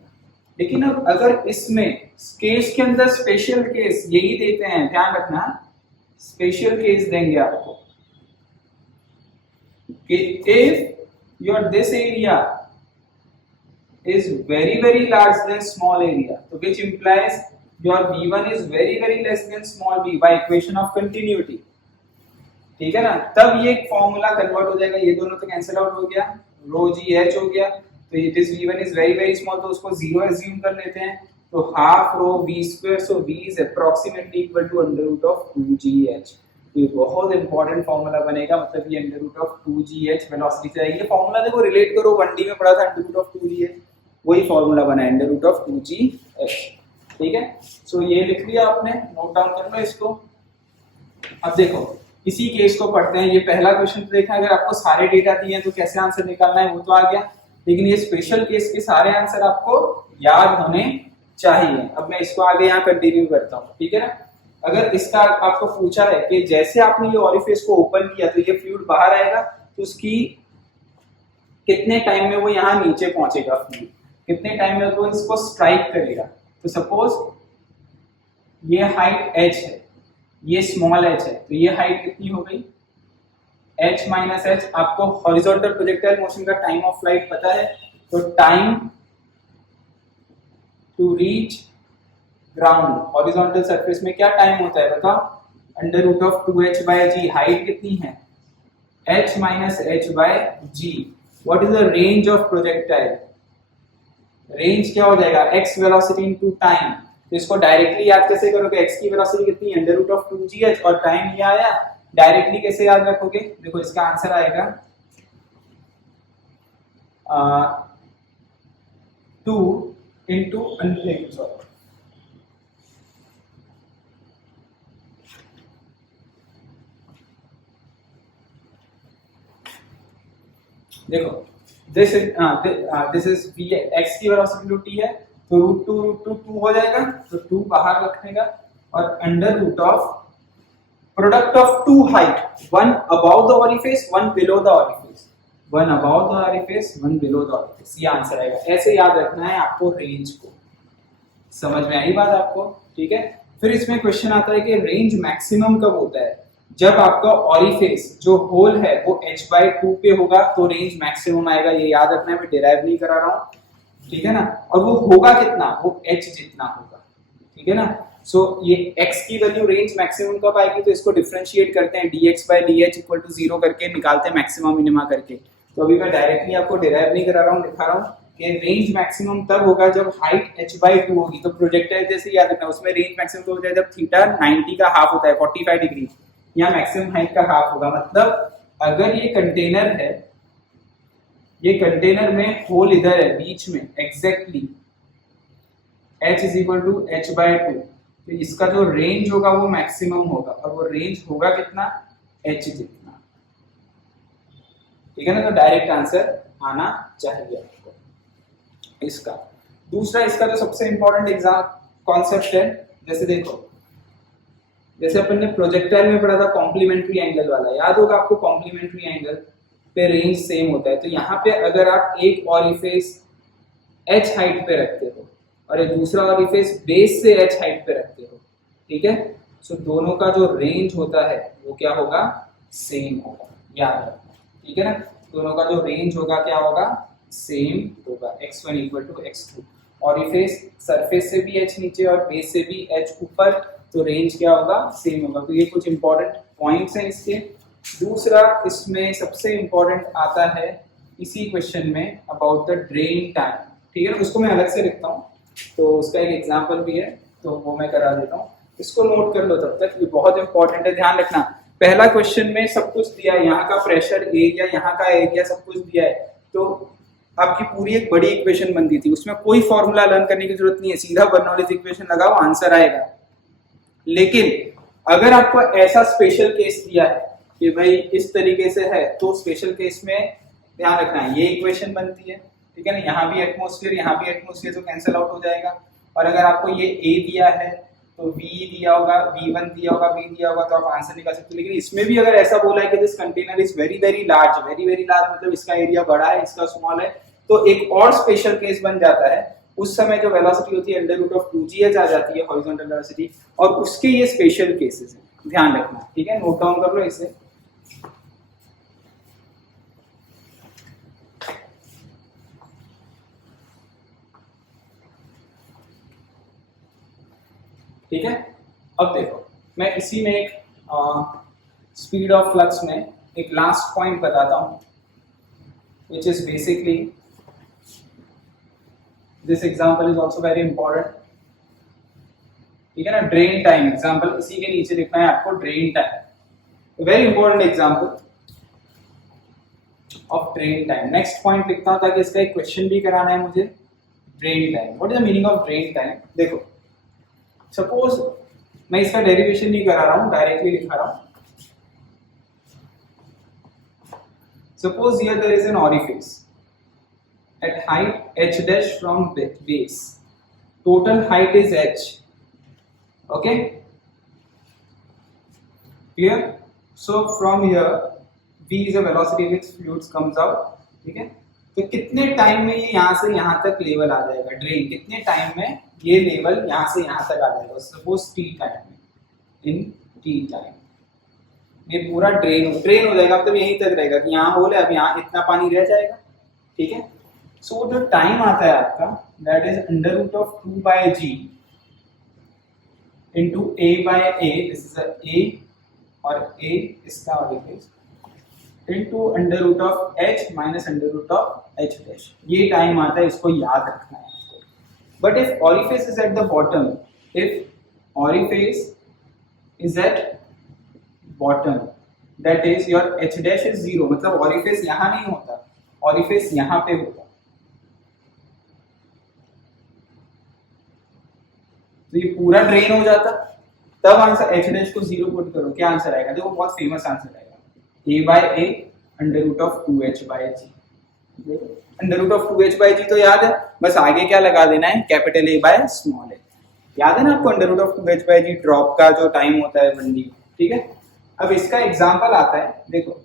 लेकिन अब अगर इसमें केस के अंदर स्पेशल केस यही देते हैं, ध्यान रखना, स्पेशल केस देंगे आपको if your this area is very large than small area, so which implies your v1 is very less than small v by equation of continuity, ठीक है ना। तब ये फॉर्मूला कन्वर्ट हो जाएगा, ये दोनों तो कैंसिल आउट हो गया, रो जी एच हो गया, तो ये this v1 is very small, तो उसको जीरो एज्यूम कर लेते हैं, तो half rho v square, so v is approximately equal to under root of 2gh। ये बहुत इंपॉर्टेंट फॉर्मूला बनेगा, मतलब ये under root of 2gh velocity से आएगी। ये फॉर्मूला देखो रिलेट करो, 1D में पढ़ा था अंडर रूट ऑफ 2gh, वही फॉर्मूला बना है अंडर रूट ऑफ 2gh, ठीक है। सो ये लिख लिया आपने, नोट डाउन कर लो इसको। अब देखो इसी केस को पढ़ते हैं, ये पहला क्वेश्चन देखा, अगर आपको सारे डेटा दिए हैं तो कैसे आंसर निकालना है वो तो आ गया, लेकिन ये स्पेशल केस के सारे आंसर आपको याद होने चाहिए। अब मैं इसको आगे यहाँ कंटिन्यू करता हूँ, ठीक है ना। अगर इसका आपको पूछा है कि जैसे आपने ये ऑरिफिस को ओपन किया तो ये फ्लूइड बाहर आएगा, तो उसकी कितने टाइम में वो यहाँ नीचे पहुंचेगा, फ्लूइड कितने टाइम में वो इसको स्ट्राइक करेगा। तो सपोज ये हाइट h है, ये स्मॉल h है, तो ये हाइट कितनी हो गई, h माइनस h। आपको हॉरिजॉन्टल प्रोजेक्टाइल मोशन का टाइम ऑफ फ्लाइट पता है, तो time to reach ground horizontal surface में क्या टाइम होता है बताओ, under root of 2h by g। Height कितनी है, h minus h by g। What is the range of projectile, range क्या हो जाएगा, x वेलोसिटी इनटू टाइम। तो इसको डायरेक्टली याद कैसे करोगे, x की वेलोसिटी कितनी है, अंडर रूट ऑफ 2gh, और टाइम ये आया, डायरेक्टली कैसे याद रखोगे, देखो इसका आंसर आएगा 2 इंटू देखो दिस इज v, x की वेलोसिटी t है, तो रूट टू 2 हो जाएगा, तो 2 बाहर रखने का, और under root of product of two height, one about the orifice, one below the orifice, one about the orifice, one below the orifice, ये आंसर आएगा। ऐसे याद रखना है आपको रेंज को, समझ में आई बात आपको? ठीक है। फिर इसमें क्वेश्चन आता है कि रेंज मैक्सिमम कब होता है? जब आपका ऑरिफिस जो होल है वो h/2 पे होगा तो रेंज मैक्सिमम आएगा। ये याद रखना है, मैं डिराइव नहीं करा रहा हूँ, ठीक है ना। और वो होगा कितना? वो h जितना होगा, ठीक है ना। सो ये x की वैल्यू रेंज मैक्सिमम कब आएगी, तो इसको डिफरेंशिएट करते हैं dx/dh इक्वल टू 0 करके निकालते हैं मैक्सिमम मिनिमा करके। तो अभी मैं डायरेक्टली आपको डिराइव नहीं करा रहा हूँ, दिखा रहा हूँ कि रेंज मैक्सिमम तब होगा जब हाइट h/2 होगी। तो प्रोजेक्टाइल जैसे याद रखना, उसमें रेंज मैक्सिमम तो होता है जब थीटा 90 का हाफ होता है, 45 डिग्री। यहाँ मैक्सिमम हाइट का हाफ होगा। मतलब अगर ये कंटेनर है, ये कंटेनर में होल इधर है बीच में exactly h is equal to h/2, तो इसका जो रेंज होगा वो मैक्सिमम होगा। और वो रेंज होगा कितना? h जितना, ठीक है ना। तो डायरेक्ट आंसर आना चाहिए आपको इसका। दूसरा, इसका जो सबसे इंपॉर्टेंट एग्जाम कॉन्सेप्ट है, जैसे देखो, जैसे अपन ने प्रोजेक्टाइल में पढ़ा था कॉम्प्लीमेंट्री एंगल वाला, याद होगा आपको? कॉम्प्लीमेंट्री एंगल पे रेंज सेम होता है। तो यहाँ पे अगर आप एक ऑरिफिस h हाइट पे रखते हो और एक दूसरा ऑरिफिस बेस से h हाइट पे रखते हो, ठीक है, सो दोनों का जो रेंज होता है वो क्या होगा? सेम होगा, याद रखना, ठीक है ना। दोनों का जो रेंज होगा क्या होगा? सेम होगा, x1 equal to x2। Orifice surface से भी h नीचे और बेस से भी h ऊपर, तो रेंज क्या होगा? सेम होगा। तो ये कुछ इंपॉर्टेंट पॉइंट्स हैं इसके। दूसरा, इसमें सबसे इंपॉर्टेंट आता है इसी क्वेश्चन में अबाउट द ड्रेन टाइम, ठीक है ना। उसको मैं अलग से लिखता हूँ, तो उसका एक एग्जांपल भी है, तो वो मैं करा देता हूँ। इसको नोट कर लो तब तक, ये बहुत इंपॉर्टेंट है, ध्यान रखना। पहला क्वेश्चन में सब कुछ दिया है, यहाँ का प्रेशर एरिया, यहाँ का एरिया, सब कुछ दिया है। तो आपकी पूरी एक बड़ी इक्वेशन बनती थी, उसमें कोई फॉर्मूला लर्न करने की जरूरत नहीं है, सीधा बर्नौलीज इक्वेशन लगाओ, आंसर आएगा। लेकिन अगर आपको ऐसा स्पेशल केस दिया है कि भाई इस तरीके से है, तो स्पेशल केस में ध्यान रखना है ये इक्वेशन बनती है, ठीक है ना। यहाँ भी एटमॉस्फेयर, यहाँ भी एटमॉस्फेयर, तो कैंसिल आउट हो जाएगा। और अगर आपको ये A दिया है तो V दिया होगा, V1 दिया होगा, V दिया होगा, तो आप आंसर निकाल सकते हो। लेकिन इसमें भी अगर ऐसा बोला है कि this container is very very large, very very large मतलब इसका एरिया बड़ा है, इसका स्मॉल है, तो एक और स्पेशल केस बन जाता है। उस समय जो वेलोसिटी होती है अंडर रूट ऑफ 2gh आ जाती है, हॉरिजॉन्टल वेलोसिटी, और उसके ये स्पेशल केसेस हैं, ध्यान रखना, ठीक है। नोट डाउन कर लो इसे। ठीक है। अब देखो, मैं इसी में एक स्पीड ऑफ फ्लक्स में एक लास्ट पॉइंट बताता हूं, which is basically this example is also very important, ठीक है ना। ड्रेन टाइम एग्जांपल इसी के नीचे लिखना है आपको, drain time, very important example of drain time. Next point लिखता हूं ताकि इसका एक क्वेश्चन भी कराना है मुझे। Drain time, what is the meaning of drain time? देखो, सपोज मैं इसका डेरिवेशन नहीं करा रहा हूं, डायरेक्टली लिखा रहा हूं। Suppose here there is an orifice at height h dash from base, total height is h, okay, clear? So from here v is a velocity which fluids comes out, ठीक है। तो कितने टाइम में ये यहाँ से यहाँ तक लेवल आ जाएगा? ड्रेन कितने टाइम में ये लेवल यहाँ से यहाँ तक आ जाएगा? सपोज t टाइम में, इन t टाइम ये पूरा ड्रेन हो जाएगा, मतलब यहीं तक रहेगा कि यहाँ होल है, अब यहाँ इतना पानी रह जाएगा, ठीक है। सो जो टाइम आता है आपका, that is under root of 2/g into a/a, this is a और a इसका orifice, into under root of h minus under root of h dash, ये टाइम आता है, इसको याद रखना है आपको। But if orifice is at the bottom, if orifice is at bottom, that is your h dash is 0, मतलब orifice यहाँ नहीं होता, ऑरिफिस यहाँ पे होता, तो ये पूरा ड्रेन हो जाता, तब आंसर h डैश को 0 पुट करो, क्या आंसर आएगा? देखो बहुत फेमस आंसर आएगा, a/a under root of 2h/g। Under root of 2h/g तो याद है, बस आगे क्या लगा देना है? Capital A by small a। याद है ना आपको under root of 2h/g drop का जो टाइम होता है बंदी, ठीक है। अब इसका एग्जांपल आता है, देखो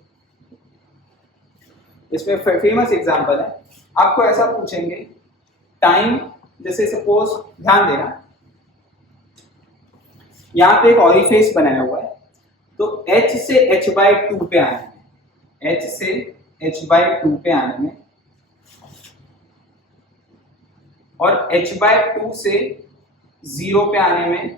इसमें फेमस एग्जांपल है, आपको ऐसा पूछेंगे टाइम जैसे सपोज ध्यान देना, यहाँ पे एक ऑरिफिस बनाया हुआ है, तो H से H/2 पे आने में, H से H/2 पे आने में और H/2 से 0 पे आने में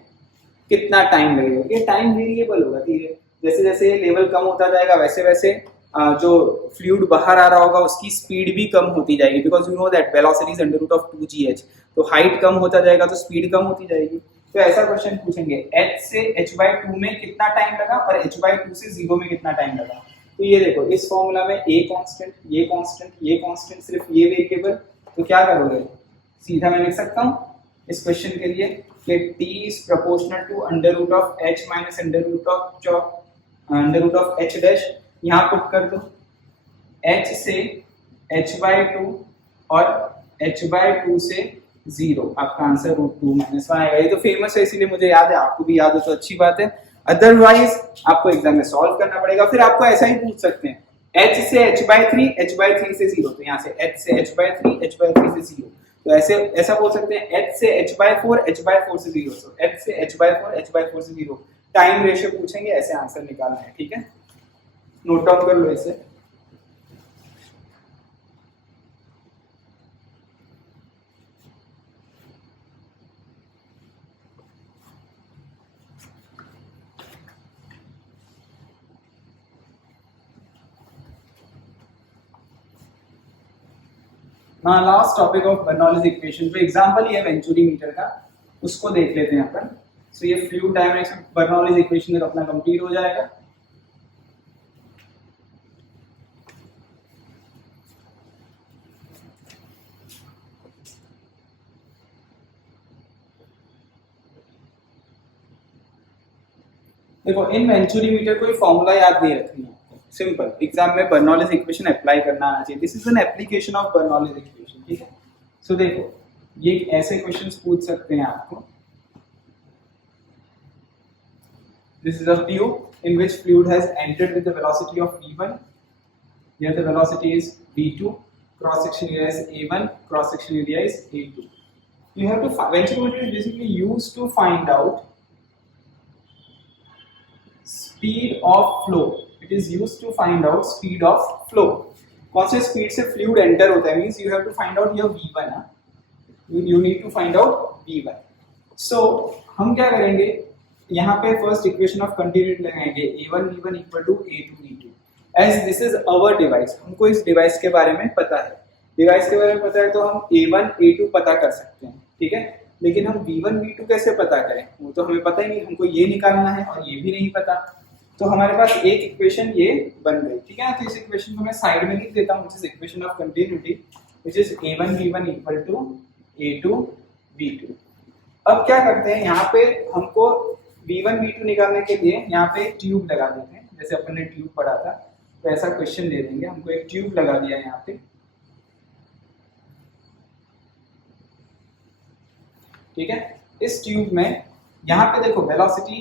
कितना टाइम लगेगा? ये टाइम वेरिएबल होगा धीरे, जैसे जैसे लेवल कम होता जाएगा वैसे वैसे जो फ्लूइड बाहर आ रहा होगा उसकी स्पीड भी कम होती जाएगी, because you know that velocity is under root of 2gh, तो हाइट कम होता जाएगा तो स्पीड कम होती जाएगी। तो ऐसा क्वेश्चन पूछेंगे, H से H/2 में कितना टाइम लगा और H/2 से 0 में कितना टाइम लगा। तो ये देखो, इस फॉर्मूला में A कांस्टेंट, ये कांस्टेंट, ये कांस्टेंट, सिर्फ ये वेरिएबल, तो क्या करोगे, सीधा मैं लिख सकता हूँ इस क्वेश्चन के लिए कि t is proportional to under root of h minus under root of h dash, यहाँ पुट कर दो h से h/2 और h/2 से 0, आपका आंसर √2 - 1 आएगा। ये तो फेमस है इसीलिए मुझे याद है, आपको भी याद हो तो अच्छी बात है, अदरवाइज आपको एग्जाम में सॉल्व करना पड़ेगा। फिर आपको ऐसा ही पूछ सकते हैं, h से h/3, h/3 से 0, तो यहाँ से h से h/3, h/3 से 0, तो ऐसे ऐसा बोल सकते हैं h से h/4, h/4 से 0, तो h से h/4, h/4 से 0, टाइम रेशियो पूछेंगे, ऐसे आंसर निकालना है। ठीक है, नोट डाउन कर लो इसे। ना last topic of Bernoulli's equation, जो एग्जांपल ये वेंचुरी मीटर का, उसको देख लेते हैं अपन। सो ये फ्लूइड डायनामिक्स में बर्नौलीज इक्वेशन अपना कंप्लीट हो जाएगा। देखो, इन वेंचुरी मीटर कोई फॉर्मूला याद नहीं रखनी है, सिंपल एग्जाम में बर्नौलीज इक्वेशन अप्लाई करना आना चाहिए। This is an application of Bernoulli's equation. ठीक है, सो देखो ये ऐसे क्वेश्चंस पूछ सकते हैं आपको। This is a tube in which fluid has entered with the velocity of v1, here the velocity is v2, cross section area is a1, cross section area is a2. You have to venturometer is basically used to find out speed of flow. It is used to find out speed of flow. कौन से speed से fluid enter होता है, means you have to find out your v1, you need to find out v1. So हम क्या करेंगे, यहाँ पे फर्स्ट इक्वेशन ऑफ कंटिन्यूटी लगाएंगे, a1 v1 equal to a2 v2, as this is our device. हमको इस डिवाइस के बारे में पता है, डिवाइस के बारे में पता है तो हम a1 a2 पता कर सकते हैं। ठीक है, लेकिन हम v1 v2 कैसे पता करें, वो तो हमें पता ही नहीं, हमको ये निकालना है और ये भी नहीं पता। तो हमारे पास एक इक्वेशन ये बन गई। ठीक है, तो इस इक्वेशन को मैं साइड में लिख देता हूँ, which is equation of continuity, which is a1 v1 equal to a2 v2। अब क्या करते हैं, यहाँ पे हमको v1 v2 निकालने के लिए यहाँ पे एक ट्यूब लगा देते हैं, जैसे अपन ने ट्यूब पढ़ा था, तो ऐसा क्वेश्चन दे देंगे, हमको एक ट्यूब लगा दिया यहाँ पे। ठीक है, इस ट्यूब में यहाँ पे देखो वेलोसिटी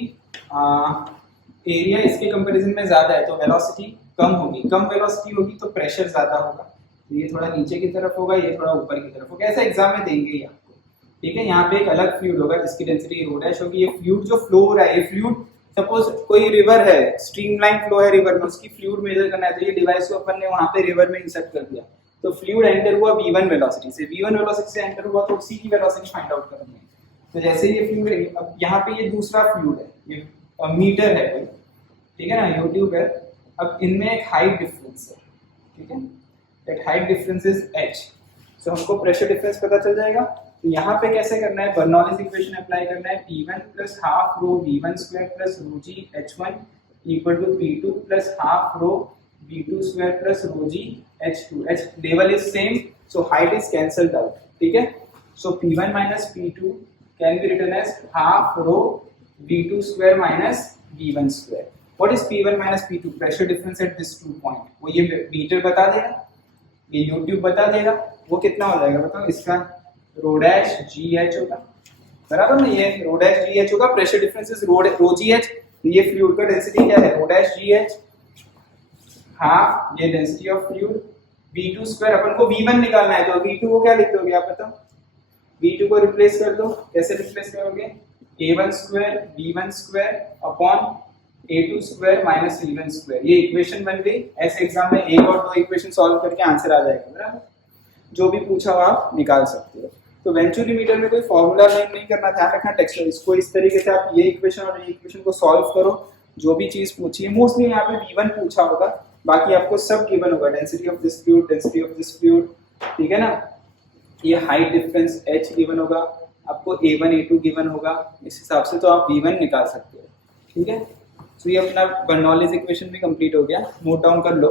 एरिया इसके कंपैरिजन में ज्यादा है, तो वेलोसिटी कम होगी, कम वेलोसिटी होगी तो प्रेशर ज्यादा होगा, ये थोड़ा नीचे की तरफ होगा, ये थोड़ा ऊपर की तरफ होगा, ऐसा एग्जाम में देंगे ही आपको। ठीक है, यहाँ पे एक अलग फ्लूइड होगा जिसकी डेंसिटी रो डैश होगी। ये फ्लूइड जो फ्लो हो रहा है, ये फ्लूइड सपोज कोई रिवर है, स्ट्रीमलाइन फ्लो है रिवर में, उसकी फ्लूइड मेजर करना है, तो ये डिवाइस को अपन ने वहां पे रिवर में इंसर्ट कर दिया, तो फ्लूइड एंटर हुआ v1 वेलोसिटी से, v1 वेलोसिटी से एंटर हुआ तो उसी की वेलोसिटी फाइंड आउट करनी है। तो जैसे ये फ्लूइड, अब यहाँ पे ये दूसरा फ्लूइड है, ये मीटर है कोई, ठीक है ना, यूट्यूब है, अब इनमें एक हाइट डिफरेंस है। ठीक है, that height difference is h, सो हमको प्रेशर डिफरेंस पता चल जाएगा। तो यहाँ पे कैसे करना है, बर्नौलीज इक्वेशन अप्लाई करना है, P1 plus half rho v1 square plus rho g h1 equal to P2 plus half rho v2 square plus rho g h2, h level is same, so height is cancelled out. ठीक है, so P1 minus P2 can be written as half rho v2 square minus v1 square. What is P1 minus P2? Pressure difference at this two point, वो ये metre बता देगा, ये YouTube बता देगा, वो कितना हो जाएगा बताओ, इसका रो डैश जी एच होगा, बराबर ना, ये रो डैश जी एच होगा, pressure difference is rho g h, ये फ्लूइड का डेंसिटी क्या है, rho dash g h, half ये density of fluid v2 square, अपन को v1 निकालना है, तो v2 को क्या लिख दोगे आप बताओ, V2 को रिप्लेस कर दो, कैसे रिप्लेस करोगे, A1 square V1 square upon A2 square minus V1 square, ये इक्वेशन बन गई। ऐसे एग्जाम में एक और दो इक्वेशन सॉल्व करके आंसर आ जाएगा, बराबर, जो भी पूछा हो आप निकाल सकते हो। तो वेंचुरीमीटर में कोई फॉर्मूला नहीं करना, ध्यान रखना टेक्स्ट, इसको इस तरीके से आप ये इक्वेशन और ये इक्वेशन को सॉल्व करो, जो भी चीज पूछी है, मोस्टली यहाँ पे V1 पूछा होगा, बाकी आपको सब गिवन होगा, density of this fluid, density of this fluid, ठीक है ना, ये हाइट डिफरेंस H गिवन होगा, आपको A1 A2 गिवन होगा, इस हिसाब से तो आप V1 निकाल सकते हो, ठीक है। तो ये अपना बर्नौलीज इक्वेशन भी कंप्लीट हो गया, नोट डाउन कर लो।